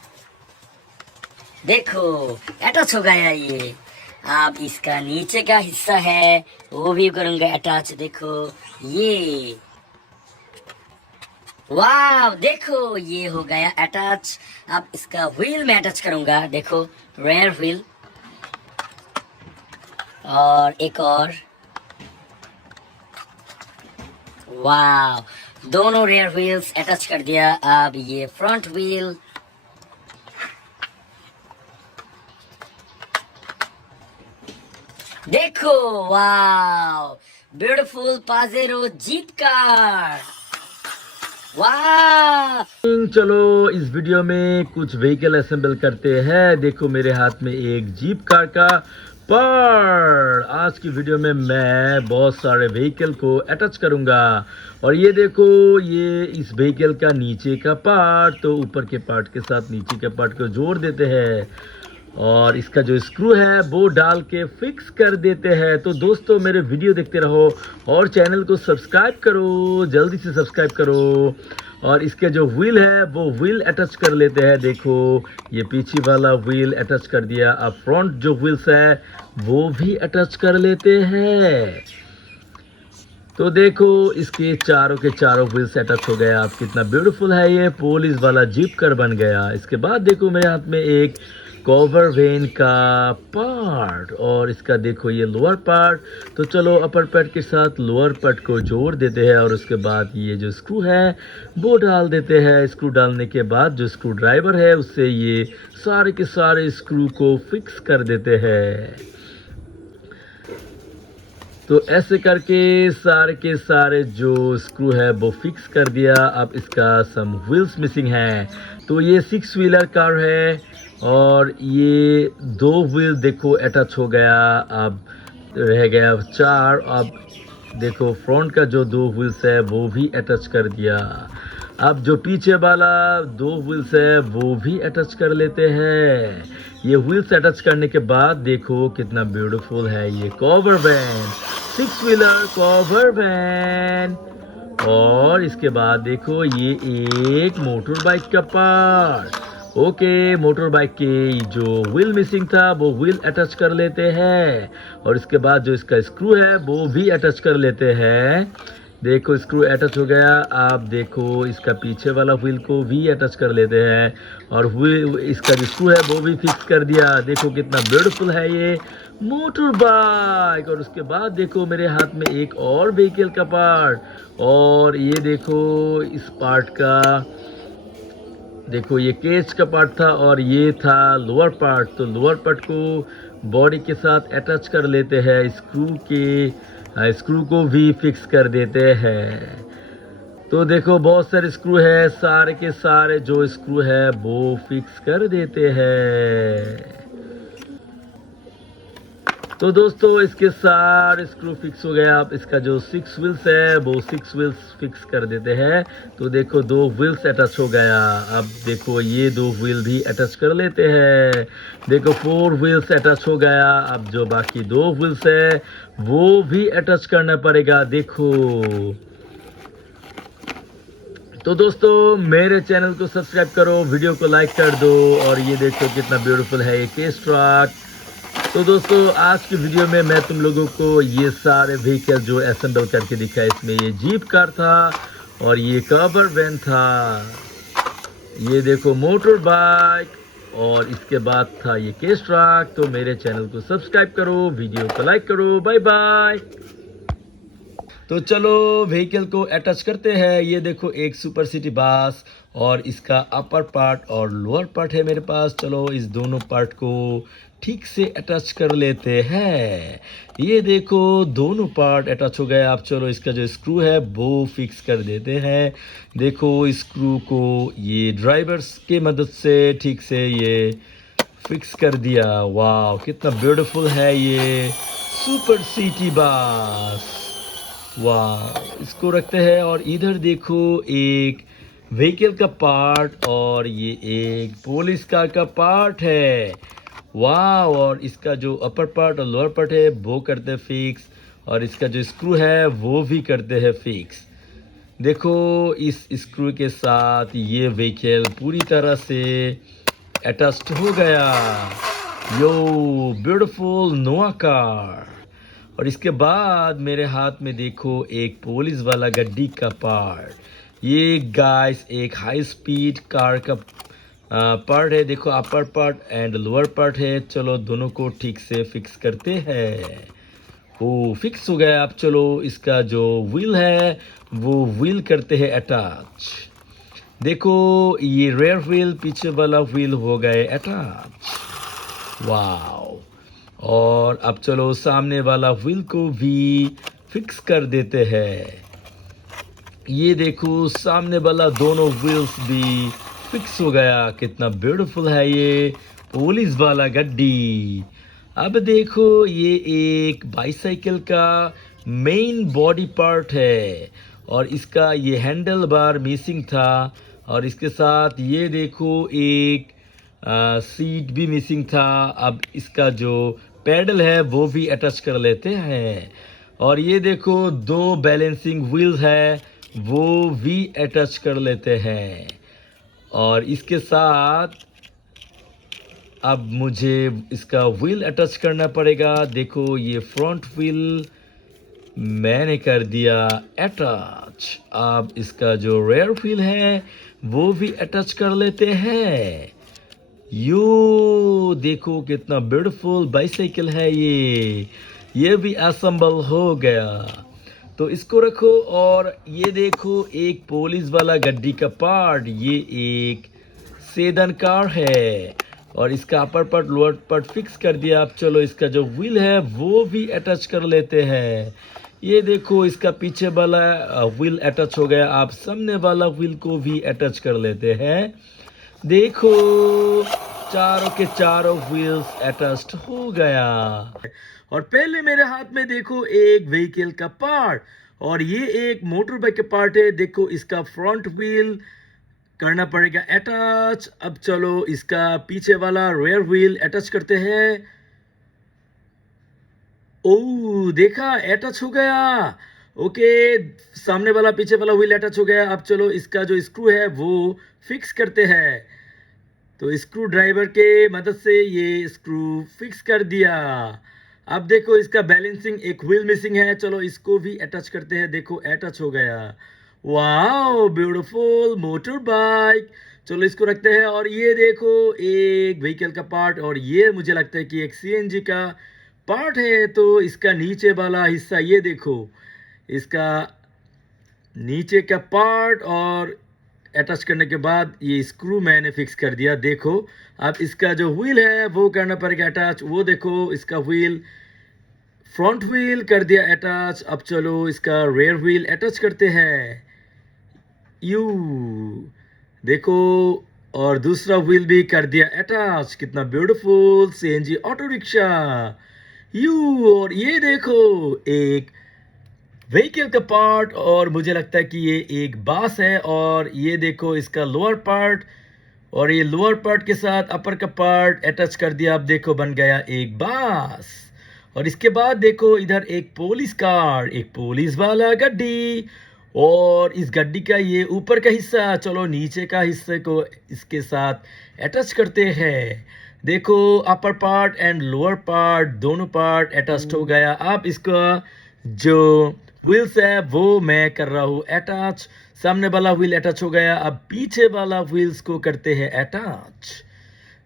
देखो अटैच हो गया ये। अब इसका नीचे का हिस्सा है वो भी करूंगा अटैच, देखो ये, वाह। देखो ये हो गया अटैच। अब इसका व्हील में अटैच करूंगा, देखो रेयर व्हील, और एक और, वाह। दोनों रेयर व्हील्स अटैच कर दिया। अब ये फ्रंट व्हील, देखो वाह, ब्यूटीफुल पाजेरो जीप कार, वाह। चलो इस वीडियो में कुछ व्हीकल असेंबल करते हैं। देखो मेरे हाथ में एक जीप कार का पार्ट। आज की वीडियो में मैं बहुत सारे व्हीकल को अटैच करूंगा। और ये देखो, ये इस व्हीकल का नीचे का पार्ट, तो ऊपर के पार्ट के साथ नीचे के पार्ट को जोड़ देते हैं और इसका जो स्क्रू है वो डाल के फिक्स कर देते हैं। तो दोस्तों मेरे वीडियो देखते रहो और चैनल को सब्सक्राइब करो, जल्दी से सब्सक्राइब करो। और इसके जो व्हील है वो व्हील अटैच कर लेते हैं। देखो ये पीछे वाला व्हील अटैच कर दिया। अब फ्रंट जो व्हील्स है वो भी अटैच कर लेते हैं। तो देखो इसके चारों के चारों व्हील्स अटैच हो गया। अब कितना ब्यूटीफुल है, ये पुलिस वाला जीप कार बन गया। इसके बाद देखो मेरे हाथ में एक कवर वेन का पार्ट, और इसका देखो ये लोअर पार्ट। तो चलो अपर पार्ट के साथ लोअर पार्ट को जोड़ देते हैं और उसके बाद ये जो स्क्रू है वो डाल देते हैं। स्क्रू डालने के बाद जो स्क्रू ड्राइवर है उससे ये सारे के सारे स्क्रू को फिक्स कर देते हैं। तो ऐसे करके सारे के सारे जो स्क्रू है वो फिक्स कर दिया। अब इसका सम व्हील्स मिसिंग है। तो ये 6 व्हीलर कार है और ये 2 व्हील देखो अटैच हो गया। अब रह गया 4। अब देखो फ्रंट का जो 2 व्हील्स है वो भी अटैच कर दिया। अब जो पीछे वाला 2 व्हील्स है वो भी अटैच कर लेते हैं। ये व्हील्स अटैच करने के बाद देखो कितना ब्यूटीफुल है ये cover van, 6 wheeler cover van. और इसके बाद देखो ये एक मोटर बाइक का पार्ट। ओके, मोटर बाइक के जो व्हील मिसिंग था वो व्हील अटैच कर लेते हैं और इसके बाद जो इसका स्क्रू है वो भी अटैच कर लेते हैं। देखो स्क्रू अटैच हो गया। आप देखो इसका पीछे वाला व्हील को भी अटैच कर लेते हैं और व्हील इसका जो स्क्रू है वो भी फिक्स कर दिया। देखो कितना ब्यूटीफुल है ये मोटर बाइक। और उसके बाद देखो मेरे हाथ में एक और व्हीकल का पार्ट, और ये देखो इस पार्ट का, देखो ये केज का पार्ट था और ये था लोअर पार्ट। तो लोअर पार्ट को बॉडी के साथ अटैच कर लेते हैं, स्क्रू को भी फिक्स कर देते हैं। तो देखो बहुत सारे स्क्रू है, सारे के सारे जो स्क्रू है वो फिक्स कर देते हैं। तो दोस्तों इसके सारे स्क्रू फिक्स हो गया। अब इसका जो 6 व्हील्स है वो 6 व्हील्स फिक्स कर देते हैं। तो देखो 2 व्हील्स अटैच हो गया। अब देखो ये 2 व्हील भी अटैच कर लेते हैं। देखो 4 व्हील्स अटैच हो गया। अब जो बाकी 2 व्हील्स है वो भी अटैच करना पड़ेगा। देखो तो दोस्तों मेरे चैनल को सब्सक्राइब करो, वीडियो को लाइक कर दो। और ये देखो कितना ब्यूटीफुल है ये केस ट्रक। तो दोस्तों आज की वीडियो में मैं तुम लोगों को ये सारे व्हीकल जो असेंबल करके दिखाया, इसमें ये जीप कार था और ये कवर वैन था, ये देखो मोटर बाइक और इसके बाद था ये केस ट्रक। तो मेरे चैनल को सब्सक्राइब करो, वीडियो को लाइक करो। Bye bye. तो चलो व्हीकल को अटैच करते हैं। ये देखो एक सुपर सिटी बस और इसका अपर पार्ट और लोअर पार्ट है मेरे पास। चलो इस दोनों पार्ट को ठीक से अटैच कर लेते हैं। ये देखो दोनों पार्ट अटैच हो गए। अब चलो इसका जो स्क्रू है वो फिक्स कर देते हैं। देखो स्क्रू को ये ड्राइवर्स के मदद से ठीक से ये फिक्स कर दिया। वाह कितना ब्यूटीफुल है ये सुपर सिटी बस। वाह इसको रखते हैं और इधर देखो एक व्हीकल का पार्ट और ये एक पुलिस कार का पार्ट है। वाह! और इसका जो अपर पार्ट और लोअर पार्ट है वो करते हैं फिक्स और इसका जो स्क्रू है वो भी करते हैं फिक्स। देखो इस स्क्रू के साथ ये व्हीकल पूरी तरह से अटैच्ड हो गया। यो ब्यूटीफुल नोआ कार। और इसके बाद मेरे हाथ में देखो एक पुलिस वाला गड्डी का पार्ट। ये गाइस एक हाई स्पीड कार का पार्ट है। देखो upper part and lower part है। चलो दोनों को ठीक से फिक्स करते हैं। ओ फिक्स हो गया। अब चलो इसका जो व्हील है वो व्हील करते हैं अटैच। देखो ये रेयर व्हील पीछे वाला व्हील हो गए अटैच। वाओ! और अब चलो सामने वाला व्हील को भी फिक्स कर देते हैं। ये देखो सामने वाला दोनों व्हील्स भी फिक्स हो गया। कितना ब्यूटीफुल है ये पुलिस वाला गड्डी। अब देखो ये एक बाइसाइकिल का मेन बॉडी पार्ट है और इसका ये हैंडल बार मिसिंग था और इसके साथ ये देखो एक सीट भी मिसिंग था। अब इसका जो पैडल है वो भी अटैच कर लेते हैं और ये देखो दो बैलेंसिंग व्हील्स है वो भी अटैच कर लेते हैं और इसके साथ अब मुझे इसका व्हील अटैच करना पड़ेगा। देखो ये फ्रंट व्हील मैंने कर दिया अटैच। अब इसका जो रेयर व्हील है वो भी अटैच कर लेते हैं। यो देखो कितना ब्यूटीफुल बाइसाइकिल है ये भी असेंबल हो गया। तो इसको रखो और ये देखो एक पुलिस वाला गड्डी का पार्ट। ये एक सेdan कार है और इसका upper part lower part fix कर दिया। अब चलो इसका जो व्हील है वो भी अटैच कर लेते हैं। ये देखो इसका पीछे वाला व्हील अटैच हो गया। आप सामने वाला व्हील को भी अटैच कर लेते हैं। देखो चारों के चारों व्हील्स अटैच्ड हो गया। और पहले मेरे हाथ में देखो एक व्हीकल का पार्ट और ये एक मोटर बाइक का पार्ट है। देखो इसका फ्रंट व्हील करना पड़ेगा अटैच। अब चलो इसका पीछे वाला रेयर व्हील अटैच करते हैं। ओ देखा अटैच हो गया। ओके सामने वाला पीछे वाला व्हील अटैच हो गया। अब चलो इसका जो स्क्रू है वो फिक्स करते हैं। तो स्क्रू ड्राइवर के मदद से ये स्क्रू फिक्स कर दिया। अब देखो इसका बैलेंसिंग एक व्हील मिसिंग है। चलो इसको भी अटैच करते हैं। देखो अटैच हो गया। Wow beautiful motor bike. चलो इसको रखते हैं और ये देखो एक व्हीकल का पार्ट और ये मुझे लगता है कि एक सीएनजी का पार्ट है। तो इसका नीचे वाला हिस्सा ये देखो इसका नीचे का पार्ट और अटैच करने के बाद ये स्क्रू मैंने फिक्स कर दिया। देखो अब इसका जो व्हील है वो करना पड़ेगा अटैच। वो देखो इसका व्हील फ्रंट व्हील कर दिया अटैच। अब चलो इसका रेयर व्हील अटैच करते हैं। यू देखो और दूसरा व्हील भी कर दिया अटैच। कितना beautiful CNG auto rickshaw. You और ये देखो एक व्हीकल का पार्ट और मुझे लगता है कि ये एक बास है। और ये देखो इसका लोअर पार्ट और ये लोअर पार्ट के साथ अपर का पार्ट अटैच कर दिया। अब देखो बन गया एक बास। और इसके बाद देखो इधर एक पुलिस कार एक पुलिस वाला गड्डी और इस गड्डी का ये ऊपर का हिस्सा। चलो नीचे का हिस्से को इसके साथ अटैच करते हैं। देखो upper part and lower part दोनों पार्ट अटैच हो गया। अब इसका जो व्हील्स है वो मैं कर रहा हूँ अटैच। सामने वाला व्हील अटैच हो गया। अब पीछे वाला व्हील्स को करते हैं अटैच।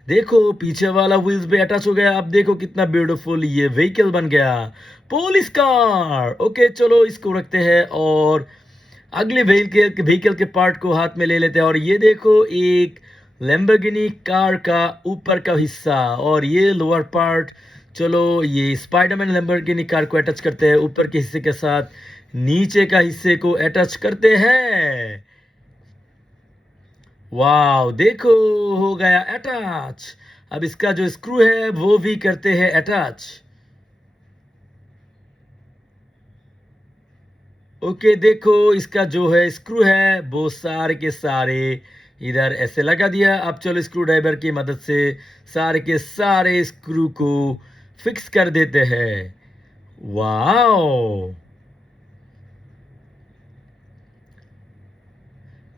देखो पीछे वाला व्हील्स भी अटैच हो गया। अब देखो कितना ब्यूटीफुल ये व्हीकल बन गया पुलिस कार। ओके चलो इसको रखते हैं और अगले व्हीकल के पार्ट को हाथ में ले लेते हैं। और ये देखो एक लैम्बोर्गिनी कार का ऊपर का हिस्सा और ये लोअर पार्ट। चलो ये स्पाइडरमैन लैम्बोर्गिनी कार को अटैच करते हैं ऊपर के हिस्से के साथ। नीचे का हिस्से को अटैच करते हैं। वाव देखो हो गया अटैच। अब इसका जो स्क्रू है वो भी करते हैं अटैच। ओके, देखो इसका जो है स्क्रू है वो सारे के सारे इधर ऐसे लगा दिया। अब चलो स्क्रू ड्राइवर की मदद से सारे के सारे स्क्रू को फिक्स कर देते हैं। वाओ,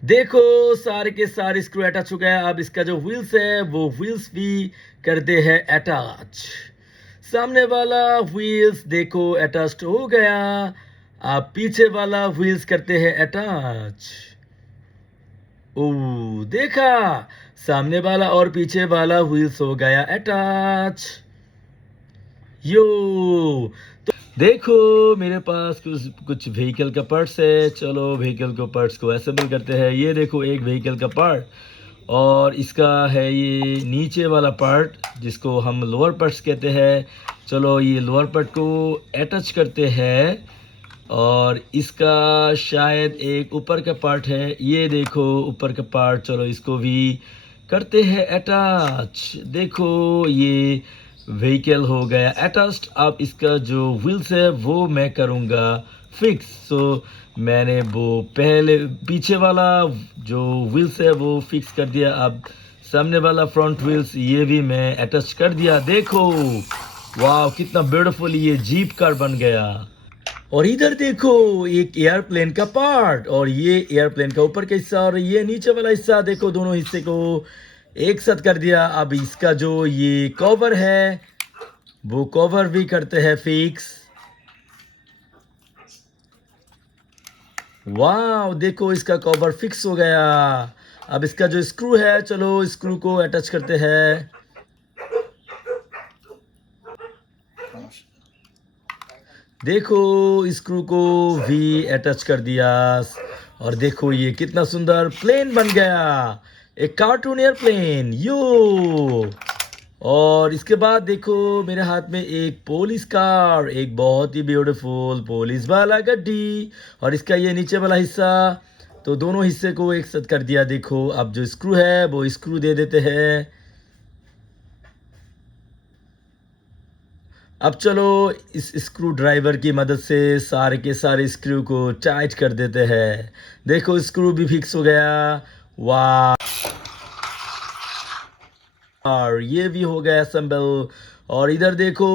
देखो सारे के सारे स्क्रू अटैच हो गया। अब इसका जो व्हील्स है वो व्हील्स भी करते हैं अटैच। सामने वाला व्हील्स देखो अटैच्ड हो गया। अब पीछे वाला व्हील्स करते हैं अटैच। ओ, देखा, सामने वाला और पीछे वाला व्हील्स हो गया अटैच। यो, तो देखो मेरे पास कुछ कुछ व्हीकल का पार्ट्स है। चलो व्हीकल को पार्ट्स को असेंबल करते हैं। ये देखो एक व्हीकल का पार्ट, और इसका है ये नीचे वाला पार्ट जिसको हम लोअर पार्ट्स कहते हैं। चलो ये लोअर पार्ट को अटैच करते हैं। और इसका शायद एक ऊपर का पार्ट है। ये देखो ऊपर का पार्ट, चलो इसको भी करते हैं अटैच। देखो ये व्हीकल हो गया अटैच्ड। अब इसका जो व्हील्स है वो मैं करूँगा फिक्स। सो मैंने वो पहले पीछे वाला जो व्हील्स है वो फिक्स कर दिया। अब सामने वाला फ्रंट व्हील्स ये भी मैं अटैच कर दिया। देखो वाह, कितना ब्यूटीफुल ये जीप कार बन गया। और इधर देखो एक एयरप्लेन का पार्ट, और ये एयरप्लेन का ऊपर का हिस्सा और ये नीचे वाला हिस्सा। देखो दोनों हिस्से को एक साथ कर दिया। अब इसका जो ये कवर है वो कवर भी करते हैं फिक्स। वाह, देखो इसका कवर फिक्स हो गया। अब इसका जो स्क्रू है, चलो स्क्रू को अटैच करते हैं। देखो स्क्रू को भी अटैच कर दिया। और देखो ये कितना सुंदर प्लेन बन गया, एक कार्टून एयरप्लेन यो। और इसके बाद देखो मेरे हाथ में एक पुलिस कार, एक बहुत ही ब्यूटीफुल पुलिस वाला गड्डी। और इसका ये नीचे वाला हिस्सा, तो दोनों हिस्से को एक साथ कर दिया। देखो अब जो स्क्रू है वो स्क्रू दे देते हैं। अब चलो इस स्क्रू ड्राइवर की मदद से सारे के सारे स्क्रू को टाइट कर देते हैं। देखो स्क्रू भी फिक्स हो गया। वाह, और ये भी हो गया असेंबल। और इधर देखो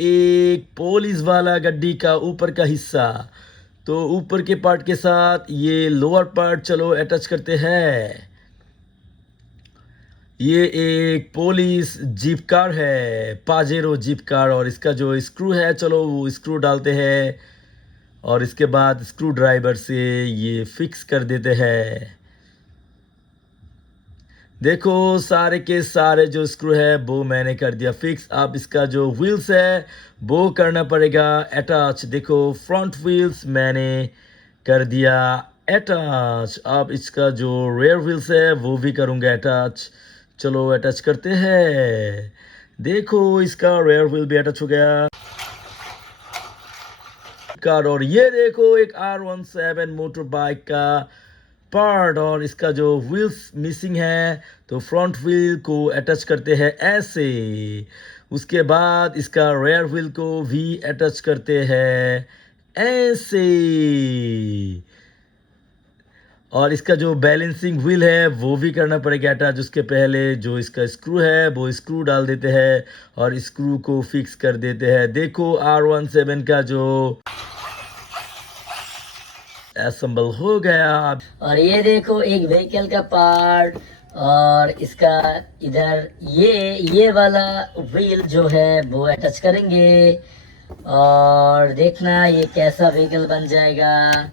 एक पुलिस वाला गड्डी का ऊपर का हिस्सा, तो ऊपर के पार्ट के साथ ये लोअर पार्ट चलो अटैच करते हैं। ये एक पुलिस जीप कार है, पाजेरो जीप कार। और इसका जो स्क्रू है चलो वो स्क्रू डालते हैं, और इसके बाद स्क्रू ड्राइवर से ये फिक्स कर देते हैं। देखो सारे के सारे जो स्क्रू है वो मैंने कर दिया फिक्स। अब इसका जो व्हील्स है वो करना पड़ेगा अटैच। देखो फ्रंट व्हील्स मैंने कर दिया अटैच। अब इसका जो रेयर व्हील्स है वो भी करूँगा अटैच। चलो अटैच करते हैं। देखो इसका रेयर व्हील भी अटैच हो गया कार। और ये देखो एक R17 मोटर बाइक का पार्ट, और इसका जो व्हील्स मिसिंग है तो फ्रंट व्हील को अटैच करते हैं ऐसे। उसके बाद इसका रेयर व्हील को भी अटैच करते हैं ऐसे। और इसका जो बैलेंसिंग व्हील है वो भी करना पड़ेगा अटैच। उसके पहले जो इसका स्क्रू है वो स्क्रू डाल देते हैं और स्क्रू को फिक्स कर देते हैं। देखो R17 का जो असेंबल हो गया। और ये देखो एक व्हीकल का पार्ट, और इसका इधर ये वाला व्हील जो है वो अटैच करेंगे। और देखना ये कैसा व्हीकल बन जाएगा।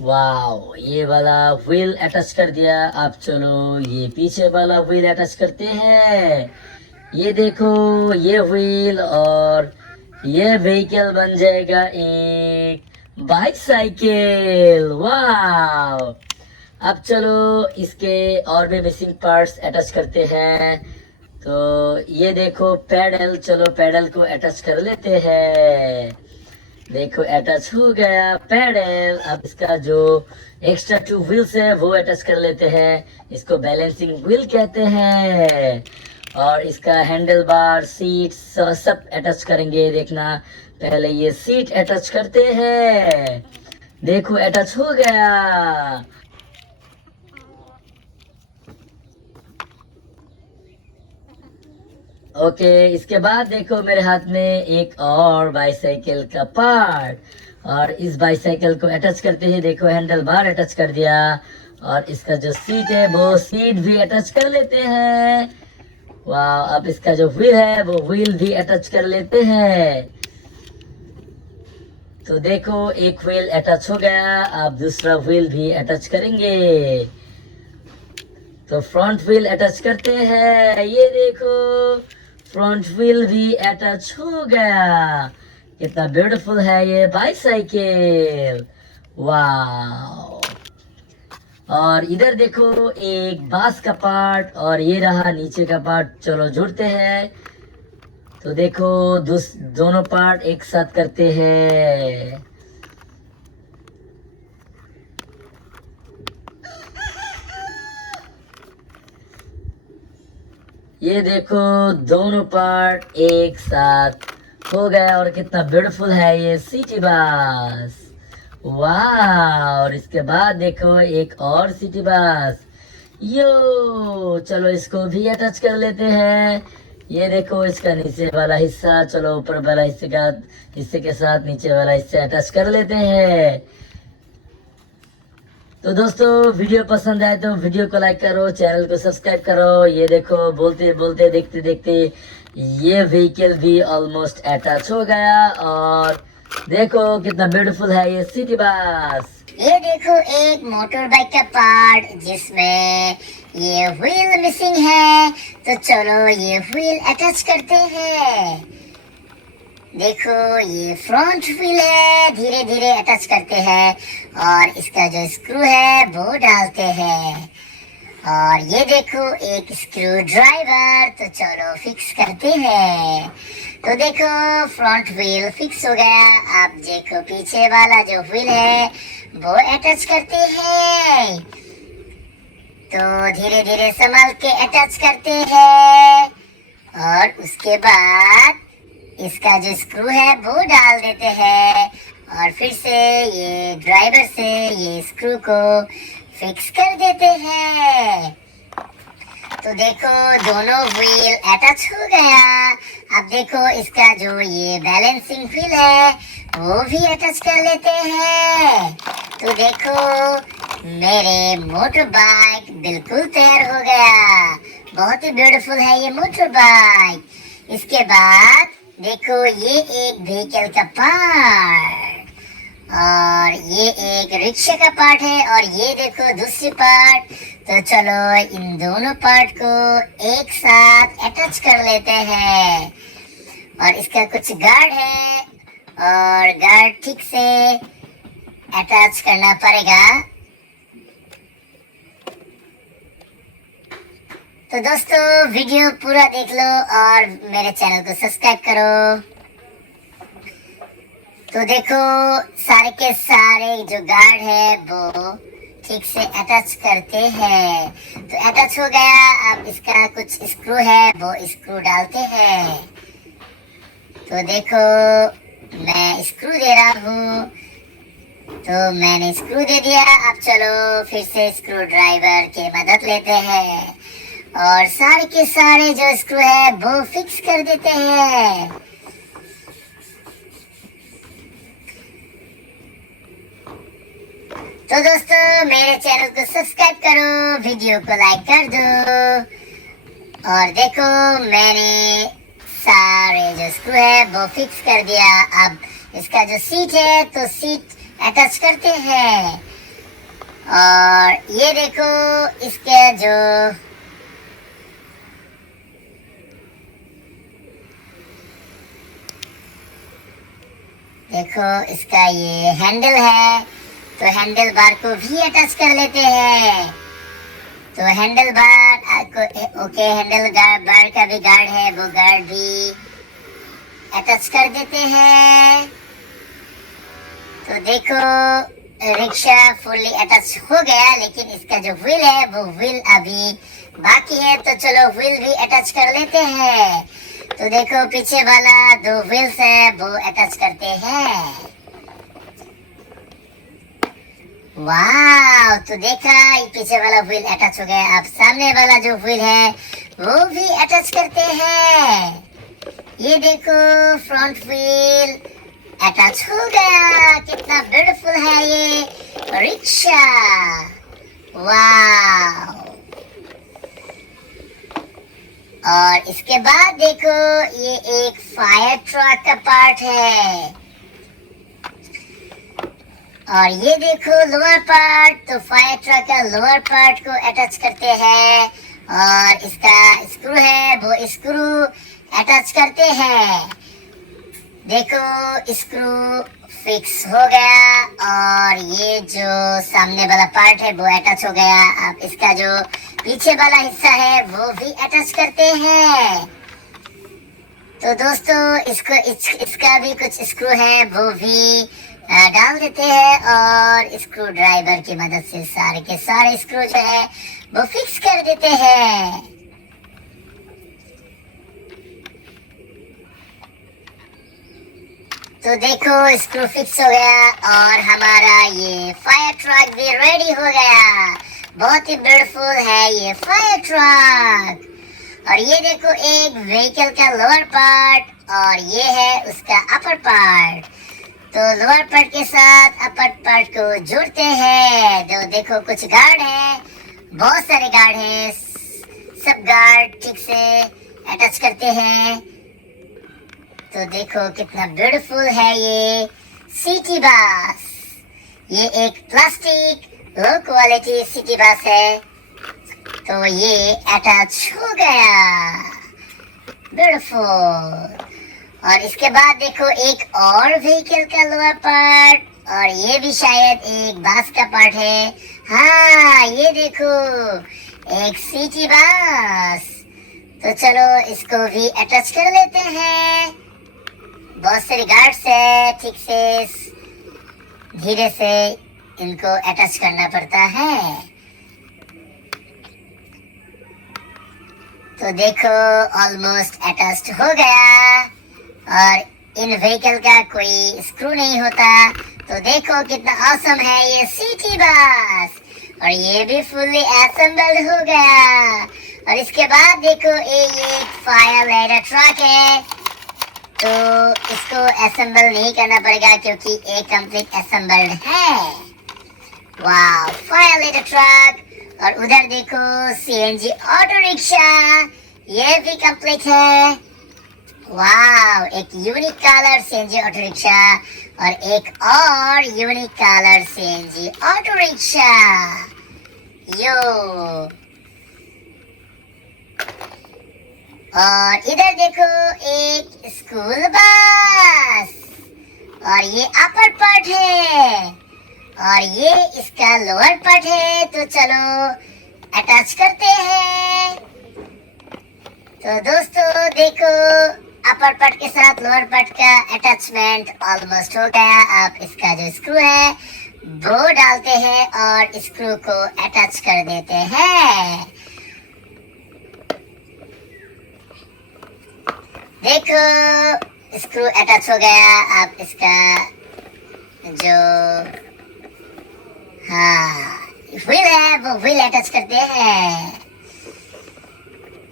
वाओ, ये वाला व्हील अटैच कर दिया। अब चलो ये पीछे वाला व्हील अटैच करते हैं। ये देखो ये व्हील, और ये व्हीकल बन जाएगा एक बाइसाइकिल। वाओ, अब चलो इसके और भी मिसिंग पार्ट्स अटैच करते हैं। तो ये देखो पैडल, चलो पैडल को अटैच कर लेते हैं। देखो अटैच हो गया पैडल। अब इसका जो एक्स्ट्रा 2 व्हील्स है वो अटैच कर लेते हैं। इसको बैलेंसिंग व्हील कहते हैं। और इसका हैंडल बार, सीट सब अटैच करेंगे। देखना पहले ये सीट अटैच करते हैं। देखो अटैच हो गया। ओके, इसके बाद देखो मेरे हाथ में एक और बाईसाइकिल का पार्ट, और इस बाईसाइकिल को अटैच करते ही देखो हैंडल बार अटैच कर दिया, और इसका जो सीट है वो सीट भी अटैच कर लेते हैं। वाह, अब इसका जो व्हील है वो व्हील भी अटैच कर लेते हैं। तो देखो एक व्हील अटैच हो गया, अब दूसरा व्हील भी अटैच करेंगे। तो फ्रंट व्हील अटैच करते हैं, ये देखो फ्रंट व्हील भी अटैच हो गया। कितना ब्यूटीफुल है ये बाईसाइकिल, वाह। और इधर देखो एक बांस का पार्ट, और ये रहा नीचे का पार्ट। चलो जुड़ते हैं। तो देखो दोनों पार्ट एक साथ करते हैं। ये देखो दोनों पार्ट एक साथ हो गया, और कितना ब्यूटीफुल है ये सिटी बस, वाह। और इसके बाद देखो एक और सिटी बस, यो। चलो इसको भी अटैच कर लेते हैं। ये देखो इसका नीचे वाला हिस्सा, चलो ऊपर वाला हिस्से के साथ नीचे वाला हिस्सा अटैच कर लेते हैं। तो दोस्तों वीडियो पसंद आए तो वीडियो को लाइक करो, चैनल को सब्सक्राइब करो। ये देखो बोलते बोलते देखते देखते ये व्हीकल भी ऑलमोस्ट अटैच हो गया, और देखो कितना ब्यूटीफुल है ये सिटी बस। ये देखो एक मोटर बाइक का पार्ट जिसमें ये व्हील मिसिंग है, तो चलो ये व्हील अटैच करते हैं। देखो ये फ्रंट व्हील है, धीरे धीरे अटैच करते हैं, और इसका जो स्क्रू है वो डालते हैं। और ये देखो एक स्क्रू ड्राइवर, तो चलो फिक्स करते हैं। तो देखो फ्रंट व्हील फिक्स हो गया। अब देखो पीछे वाला जो व्हील है वो अटैच करते हैं। तो धीरे धीरे संभाल के अटैच करते हैं, और उसके बाद इसका जो स्क्रू है वो डाल देते हैं, और फिर से ये ड्राइवर से ये स्क्रू को फिक्स कर देते हैं। तो देखो दोनों व्हील अटैच हो गया। अब देखो इसका जो ये बैलेंसिंग व्हील है वो भी अटैच कर लेते हैं। तो देखो मेरे मोटर बाइक बिल्कुल तैयार हो गया। बहुत ही ब्यूटीफुल है ये मोटर बाइक। इसके बाद देखो ये एक व्हीकल का पार्ट, और ये एक रिक्शा का पार्ट है, और ये देखो दूसरी पार्ट। तो चलो इन दोनों पार्ट को एक साथ अटैच कर लेते हैं, और इसका कुछ गार्ड है, और गार्ड ठीक से अटैच करना पड़ेगा। तो दोस्तों वीडियो पूरा देख लो और मेरे चैनल को सब्सक्राइब करो। तो देखो सारे के सारे जो गार्ड है वो ठीक से अटैच करते हैं। तो अटैच हो गया। अब इसका कुछ स्क्रू है वो स्क्रू डालते हैं। तो देखो मैं स्क्रू दे रहा हूँ, तो मैंने स्क्रू दे दिया। अब चलो फिर से स्क्रू ड्राइवर की मदद लेते हैं, और सारे के सारे जो स्क्रू है वो फिक्स कर देते हैं। तो दोस्तों मेरे चैनल को सब्सक्राइब करो, वीडियो को लाइक कर दो, और देखो मैंने सारे जो स्क्रू है वो फिक्स कर दिया। अब इसका जो सीट है तो सीट अटैच करते हैं, और ये देखो इसके जो देखो इसका ये हैंडल है, तो हैंडल बार को भी अटैच कर लेते हैं। तो handle bar okay, handle bar का भी गार्ड है, वो गार्ड भी अटैच कर देते हैं। तो देखो रिक्शा फुल्ली अटैच हो गया, लेकिन इसका जो व्हील है वो व्हील अभी बाकी है। तो चलो व्हील भी अटैच कर लेते हैं। तो देखो पीछे वाला दो व्हील्स है वो अटैच करते हैं। वाह, तो देखा ये पीछे वाला व्हील अटैच हो गया। अब सामने वाला जो व्हील है वो भी अटैच करते हैं। ये देखो फ्रंट व्हील अटैच हो गया। कितना ब्यूटीफुल है ये रिक्शा। वाह, और इसके बाद देखो ये एक फायर ट्रक का पार्ट है। और ये देखो लोअर पार्ट, तो फायर ट्रक का लोअर पार्ट को अटैच करते हैं। और इसका स्क्रू है वो स्क्रू अटैच करते हैं। देखो स्क्रू फिक्स हो गया। और ये जो सामने वाला पार्ट है वो अटैच हो गया। अब इसका जो पीछे वाला हिस्सा है वो भी अटैच करते हैं। तो दोस्तों इसका भी कुछ स्क्रू है वो भी डाल देते हैं। और स्क्रू ड्राइवर की मदद से सारे के सारे स्क्रू जो है वो फिक्स कर देते हैं। तो देखो स्क्रू फिक्स हो गया और हमारा ये फायर ट्रक भी रेडी हो गया। बहुत ही ब्यूटीफुल है ये फायर ट्रक। और ये देखो एक व्हीकल का लोअर पार्ट और ये है उसका अपर पार्ट। तो लोअर पार्ट के साथ अपर पार्ट को जोड़ते हैं। तो देखो कुछ गार्ड है, बहुत सारे गार्ड हैं। सब गार्ड ठीक से अटैच करते हैं। तो देखो कितना ब्यूटीफुल है ये सिटी बस। ये एक plastic low quality city bus है। तो ये अटैच हो गया, ब्यूटीफुल। और इसके बाद देखो एक और व्हीकल का लोअर पार्ट और ये भी शायद एक बस का पार्ट है। हाँ, ये देखो एक सिटी बस। तो चलो इसको भी अटैच कर लेते हैं। बहुत सारे गार्ड्स है, ठीक से धीरे से इनको अटैच करना पड़ता है। तो देखो ऑलमोस्ट अटैच्ड हो गया। और इन व्हीकल का कोई स्क्रू नहीं होता। तो देखो कितना ऑसम है ये सिटी बस। और ये भी फुल्ली असेंबल्ड हो गया। और इसके बाद देखो ये एक फायर लैडर ट्रक है। तो इसको असेंबल नहीं करना पड़ेगा क्योंकि ये कंप्लीट असेंबल्ड है। वाह, फायर लैडर ट्रक। और उधर देखो सीएनजी ऑटो रिक्शा, ये भी कंप्लीट है। वाह, एक unique colour CNG auto rickshaw और एक और unique colour CNG auto rickshaw. Yo, और इधर देखो एक स्कूल बस और ये अपर पार्ट है और ये इसका लोअर पार्ट है। तो चलो अटैच करते हैं। तो दोस्तों देखो अपर पार्ट के साथ लोअर पार्ट का अटैचमेंट ऑलमोस्ट हो गया। अब इसका जो स्क्रू है वो डालते हैं और स्क्रू को अटैच कर देते हैं। देखो स्क्रू अटैच हो गया। अब इसका जो व्हील है वो व्हील अटैच करते हैं।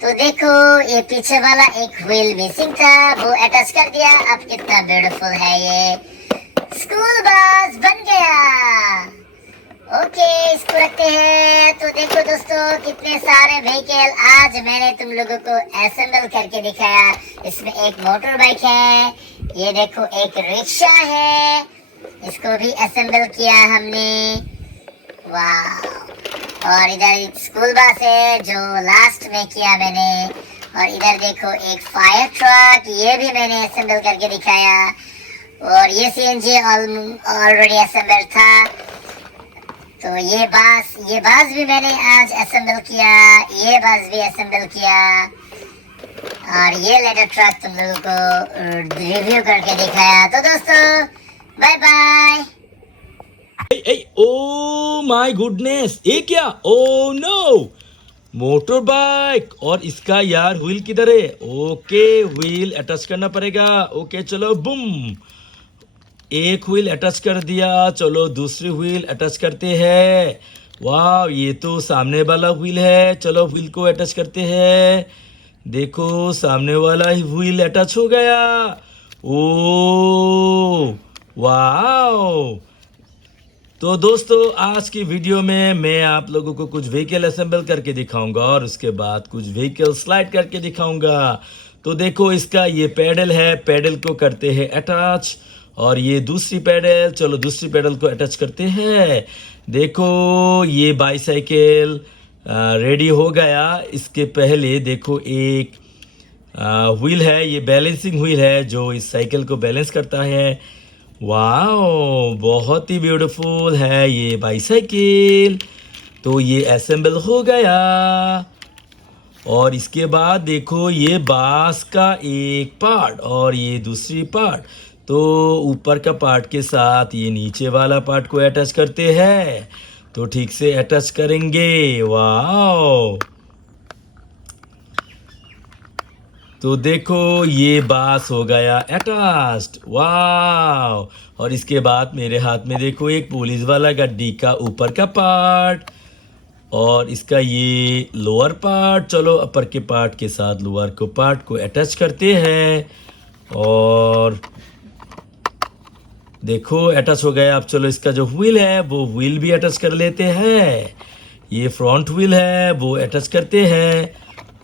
तो देखो ये पीछे वाला एक व्हील मिसिंग था, वो अटैच कर दिया। अब कितना ब्यूटीफुल है ये स्कूल बस बन गया। ओके, इसको रखते हैं। तो देखो दोस्तों कितने सारे व्हीकल आज मैंने तुम लोगों को असेंबल करके दिखाया। इसमें एक मोटर बाइक है, ये देखो एक रिक्शा है, इसको भी असेंबल किया हमने। वाह, और इधर स्कूल बस है जो लास्ट में किया मैंने। और इधर देखो एक फायर ट्रक, ये भी मैंने असेंबल करके दिखाया। और ये सीएनजी ऑलरेडी असेंबल था। तो ये बस भी मैंने आज असेंबल किया, ये बस भी असेंबल किया। और ये लेडर ट्रक तुम लोगों को रिव्यू करके दिखाया। तो दोस्तों bye bye. Oh my goodness, ये क्या? Oh no, motor bike. और इसका यार व्हील किधर है? ओके, व्हील अटैच करना पड़ेगा। ओके चलो, बुम। एक व्हील अटैच कर दिया, चलो दूसरी व्हील अटैच करते हैं। वाह, ये तो सामने वाला व्हील है, चलो व्हील को अटैच करते हैं। देखो सामने वाला ही व्हील अटैच हो गया। ओ वाह। तो दोस्तों आज की वीडियो में मैं आप लोगों को कुछ व्हीकल असेंबल करके दिखाऊंगा और उसके बाद कुछ व्हीकल स्लाइड करके दिखाऊंगा। तो देखो इसका ये पैडल है, पैडल को करते हैं अटैच, और ये दूसरी पैडल, चलो दूसरी पैडल को अटैच करते हैं। देखो ये बाईसाइकिल रेडी हो गया। इसके पहले देखो एक व्हील है, ये बैलेंसिंग व्हील है जो इस साइकिल को बैलेंस करता है। वाओ, बहुत ही ब्यूटीफुल है ये बाईसाइकिल। तो ये असेंबल हो गया, और इसके बाद देखो ये बांस का एक पार्ट और ये दूसरी पार्ट, तो ऊपर का पार्ट के साथ ये नीचे वाला पार्ट को अटैच करते हैं। तो ठीक से अटैच करेंगे। वाओ, तो देखो ये बांस हो गया अटैच्ड। वाओ, और इसके बाद मेरे हाथ में देखो एक पुलिस वाला गड्डी का ऊपर का पार्ट और इसका ये लोअर पार्ट। चलो अपर के पार्ट के साथ लोअर को पार्ट को अटैच करते हैं, और देखो अटैच हो गया। अब चलो इसका जो व्हील है वो व्हील भी अटैच कर लेते हैं। ये फ्रंट व्हील है वो अटैच करते हैं,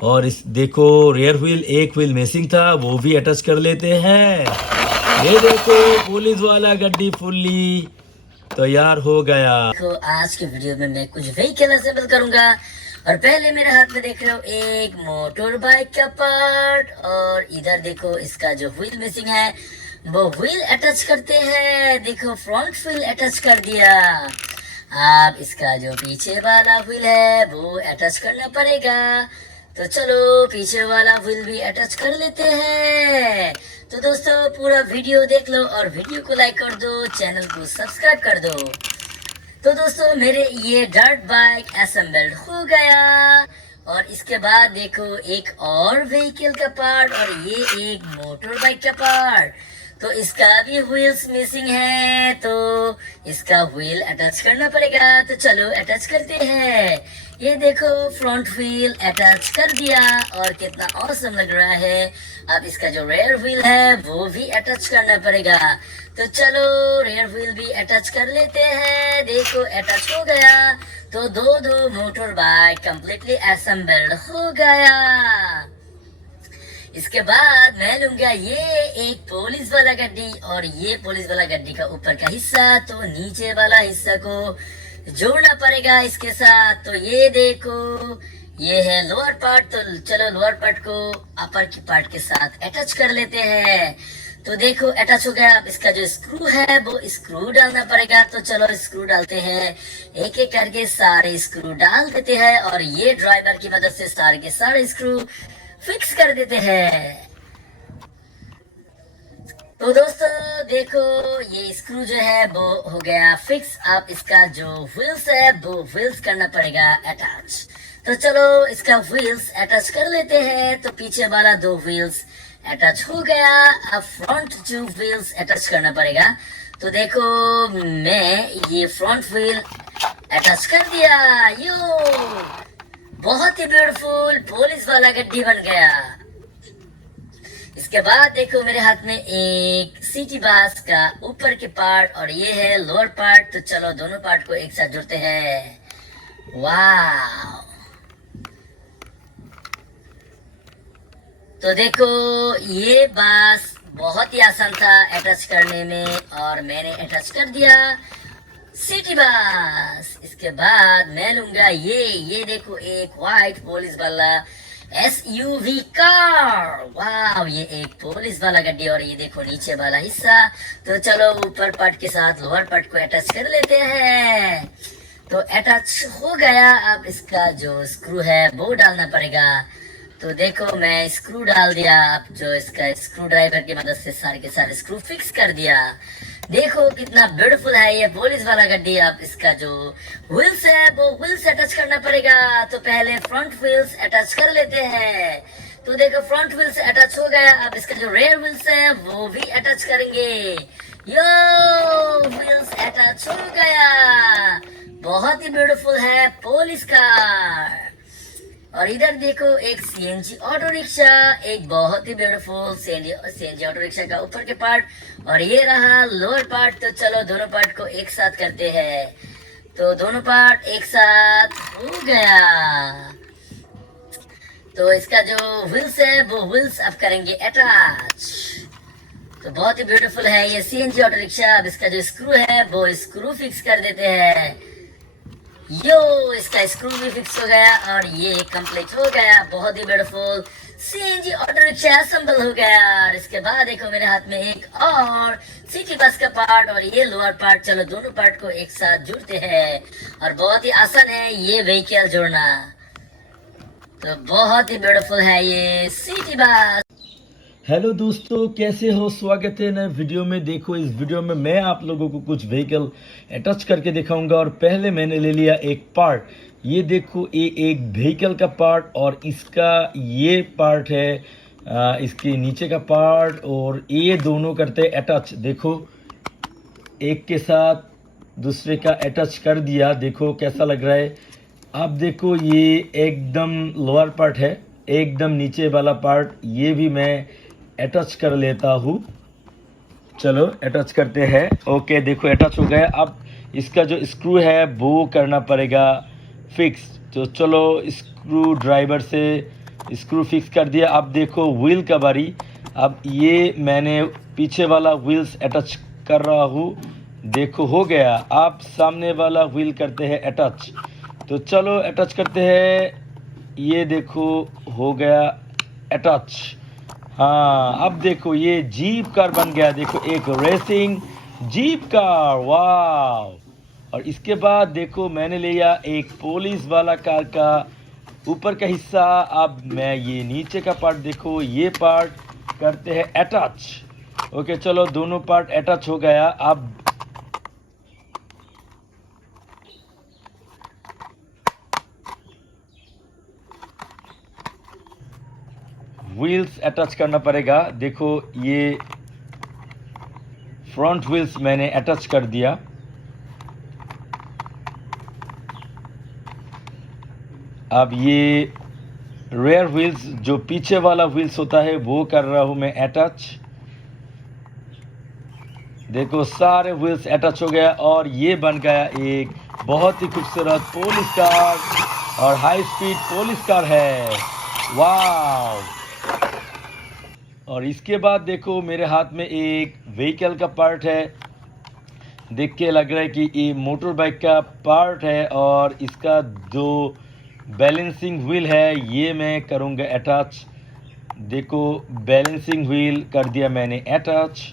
और इस देखो रेयर व्हील, एक व्हील मिसिंग था वो भी अटैच कर लेते हैं। ये देखो पुलिस वाला गड्डी फुल्ली तैयार हो गया। देखो आज के वीडियो में मैं कुछ व्हीकल असेंबल करूंगा, और पहले मेरे हाथ में देख रहे हो एक मोटर बाइक का पार्ट, और इधर देखो इसका जो व्हील मिसिंग है वो व्हील अटैच करते हैं। देखो फ्रंट व्हील अटैच कर दिया। अब इसका जो पीछे वाला व्हील है वो अटैच करना पड़ेगा। तो चलो पीछे वाला व्हील भी अटैच कर लेते हैं। तो दोस्तों पूरा वीडियो देख लो और वीडियो को लाइक कर दो, चैनल को सब्सक्राइब कर दो। तो दोस्तों मेरे ये डर्ट बाइक असेंबल्ड हो गया, और इसके बाद देखो एक और व्हीकल का पार्ट और ये एक मोटर बाइक का पार्ट। तो इसका भी व्हील्स मिसिंग है, तो इसका व्हील अटैच करना पड़ेगा। तो चलो अटैच करते हैं। ये देखो फ्रंट व्हील अटैच कर दिया, और कितना ऑसम लग रहा है। अब इसका जो रेयर व्हील है वो भी अटैच करना पड़ेगा। तो चलो रेयर व्हील भी अटैच कर लेते हैं। देखो अटैच हो गया। तो दो मोटर बाइक कंप्लीटली असेंबल्ड हो गया। इसके बाद मैं लूंगा ये एक पुलिस वाला गड्डी, और ये पुलिस वाला गड्डी का ऊपर का हिस्सा, तो नीचे वाला हिस्सा को जोड़ना पड़ेगा इसके साथ। तो ये देखो ये है लोअर पार्ट, तो चलो लोअर पार्ट को अपर की पार्ट के साथ अटैच कर लेते हैं। तो देखो अटैच हो गया। अब इसका जो स्क्रू है वो स्क्रू डालना पड़ेगा। तो चलो स्क्रू डालते हैं, एक एक करके सारे स्क्रू डाल देते हैं, और ये ड्राइवर की मदद से सारे के सारे स्क्रू फिक्स कर देते हैं। तो दोस्तों देखो ये स्क्रू जो है वो हो गया फिक्स। अब इसका जो व्हील्स है वो व्हील्स करना पड़ेगा अटैच। तो चलो इसका व्हील्स अटैच कर लेते हैं। तो पीछे वाला दो व्हील्स अटैच हो गया। अब फ्रंट जो व्हील्स अटैच करना पड़ेगा। तो देखो मैं ये फ्रंट व्हील अटैच कर दिया। यो बहुत ही ब्यूटीफुल पुलिस वाला गड्डी बन गया। इसके बाद देखो मेरे हाथ में एक सिटी बस का ऊपर के पार्ट, और ये है लोअर पार्ट। तो चलो दोनों पार्ट को एक साथ जोड़ते हैं। वाह, तो देखो ये बस बहुत ही आसान था अटैच करने में, और मैंने अटैच कर दिया सिटी बस। इसके बाद मैं लूंगा ये देखो एक व्हाइट पुलिस वाला SUV कार। वाह, ये एक पुलिस वाला गड्डी, और ये देखो नीचे वाला हिस्सा। तो चलो ऊपर पार्ट के साथ लोअर पार्ट को अटैच कर लेते हैं। तो अटैच हो गया। अब इसका जो स्क्रू है वो डालना पड़ेगा। तो देखो मैं स्क्रू डाल दिया। अब जो इसका स्क्रू ड्राइवर की मदद से सारे के सारे स्क्रू फिक्स कर दिया। देखो कितना ब्यूटीफुल है ये पुलिस वाला गड्डी। अब इसका जो व्हील्स है वो व्हील्स अटैच करना पड़ेगा। तो पहले फ्रंट व्हील्स अटैच कर लेते हैं। तो देखो फ्रंट व्हील्स अटैच हो गया। अब इसका जो रेयर व्हील्स है वो भी अटैच करेंगे। यो व्हील्स अटैच हो गया, बहुत ही ब्यूटीफुल है पुलिस कार। और इधर देखो एक सीएनजी ऑटो रिक्शा, एक बहुत ही ब्यूटीफुल सीएनजी ऑटो रिक्शा का ऊपर के पार्ट, और ये रहा लोअर पार्ट। तो चलो दोनों पार्ट को एक साथ करते हैं। तो दोनों पार्ट एक साथ हो गया। तो इसका जो व्हील्स है वो व्हील्स अब करेंगे अटैच। तो बहुत ही ब्यूटीफुल है ये सीएनजी ऑटो रिक्शा। अब इसका जो स्क्रू है वो स्क्रू फिक्स कर देते हैं। यो, इसका स्क्रू भी फिक्स हो गया और ये कंप्लीट हो गया। बहुत ही beautiful CNG auto rickshaw assemble हो गया। और इसके बाद देखो मेरे हाथ में एक और सिटी बस का पार्ट और ये लोअर पार्ट। चलो दोनों पार्ट को एक साथ जोड़ते हैं। और बहुत ही आसान है ये व्हीकल जोड़ना। तो बहुत ही ब्यूटीफुल है ये सिटी बस। हेलो दोस्तों, कैसे हो? स्वागत है नए वीडियो में। देखो इस वीडियो में मैं आप लोगों को कुछ व्हीकल अटैच करके दिखाऊंगा। और पहले मैंने ले लिया एक पार्ट। ये देखो ये एक व्हीकल का पार्ट और इसका ये पार्ट है इसके नीचे का पार्ट। और ये दोनों करते हैं अटैच। देखो एक के साथ दूसरे का अटैच कर दिया। देखो कैसा लग रहा है। अब देखो ये एकदम लोअर पार्ट है, एकदम नीचे वाला पार्ट ये भी मैं अटैच कर लेता हूँ। चलो अटैच करते हैं। ओके देखो अटैच हो गया। अब इसका जो स्क्रू है वो करना पड़ेगा फिक्स। तो चलो स्क्रू ड्राइवर से स्क्रू फिक्स कर दिया। अब देखो व्हील का बारी। अब ये मैंने पीछे वाला व्हील्स अटैच कर रहा हूँ। देखो हो गया। अब सामने वाला व्हील करते हैं अटैच। तो चलो अटैच करते हैं। ये देखो हो गया अटैच। हाँ अब देखो ये जीप कार बन गया। देखो एक रेसिंग जीप कार, वाह। और इसके बाद देखो मैंने लिया एक पुलिस वाला कार का ऊपर का हिस्सा। अब मैं ये नीचे का पार्ट देखो ये पार्ट करते हैं अटैच। ओके चलो दोनों पार्ट अटैच हो गया। अब व्हील्स अटैच करना पड़ेगा। देखो ये फ्रंट व्हील्स मैंने अटैच कर दिया। अब ये रेयर व्हील्स जो पीछे वाला व्हील्स होता है वो कर रहा हूं मैं अटैच। देखो सारे व्हील्स अटैच हो गया और ये बन गया एक बहुत ही खूबसूरत पुलिस कार और हाई स्पीड पुलिस कार है, वाह। और इसके बाद देखो मेरे हाथ में एक व्हीकल का पार्ट है। देख के लग रहा है कि ये मोटर बाइक का पार्ट है। और इसका जो बैलेंसिंग व्हील है ये मैं करूँगा अटैच। देखो बैलेंसिंग व्हील कर दिया मैंने अटैच।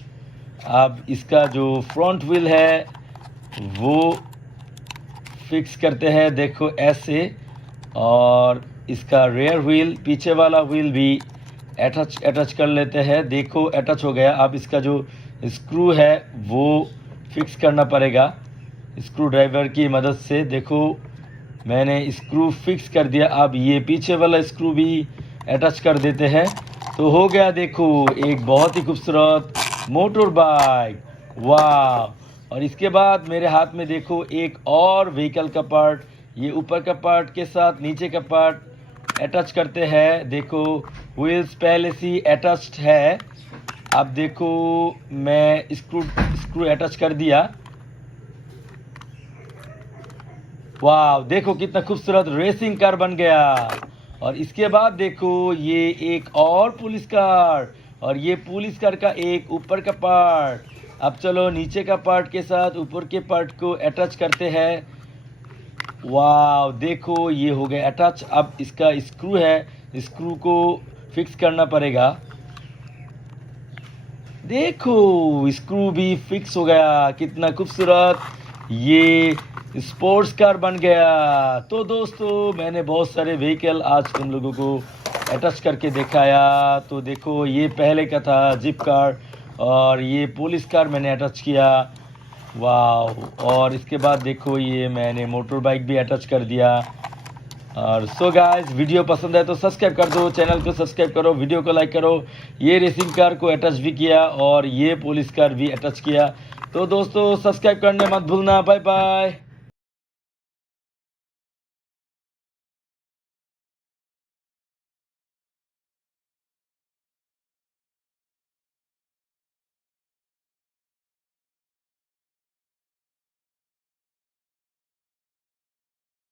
अब इसका जो फ्रंट व्हील है वो फिक्स करते हैं। देखो ऐसे। और इसका रेयर व्हील पीछे वाला व्हील भी अटैच कर लेते हैं। देखो अटैच हो गया। अब इसका जो स्क्रू है वो फिक्स करना पड़ेगा स्क्रू ड्राइवर की मदद से। देखो मैंने स्क्रू फिक्स कर दिया। अब ये पीछे वाला स्क्रू भी अटैच कर देते हैं। तो हो गया देखो एक बहुत ही खूबसूरत मोटर बाइक, वाह। और इसके बाद मेरे हाथ में देखो एक और व्हीकल का पार्ट। ये ऊपर का पार्ट के साथ नीचे का पार्ट अटैच करते हैं। देखो व्हील्स पहले से अटैच्ड है। अब देखो मैं स्क्रू अटैच कर दिया। वाह देखो कितना खूबसूरत रेसिंग कार बन गया। और इसके बाद देखो ये एक और पुलिस कार और ये पुलिस कार का एक ऊपर का पार्ट। अब चलो नीचे का पार्ट के साथ ऊपर के पार्ट को अटैच करते हैं। वाह देखो ये हो गया अटैच। अब इसका स्क्रू है, स्क्रू को फिक्स करना पड़ेगा। देखो स्क्रू भी फिक्स हो गया। कितना खूबसूरत ये स्पोर्ट्स कार बन गया। तो दोस्तों मैंने बहुत सारे व्हीकल आज तुम लोगों को अटैच करके दिखाया। तो देखो ये पहले का था जीप कार और ये पुलिस कार मैंने अटैच किया, वाह। और इसके बाद देखो ये मैंने मोटर बाइक भी अटैच कर दिया। और सो गाइस, वीडियो पसंद है तो सब्सक्राइब कर दो, चैनल को सब्सक्राइब करो, वीडियो को लाइक करो। ये रेसिंग कार को अटैच भी किया और ये पुलिस कार भी अटैच किया। तो दोस्तों सब्सक्राइब करने मत भूलना। Bye bye.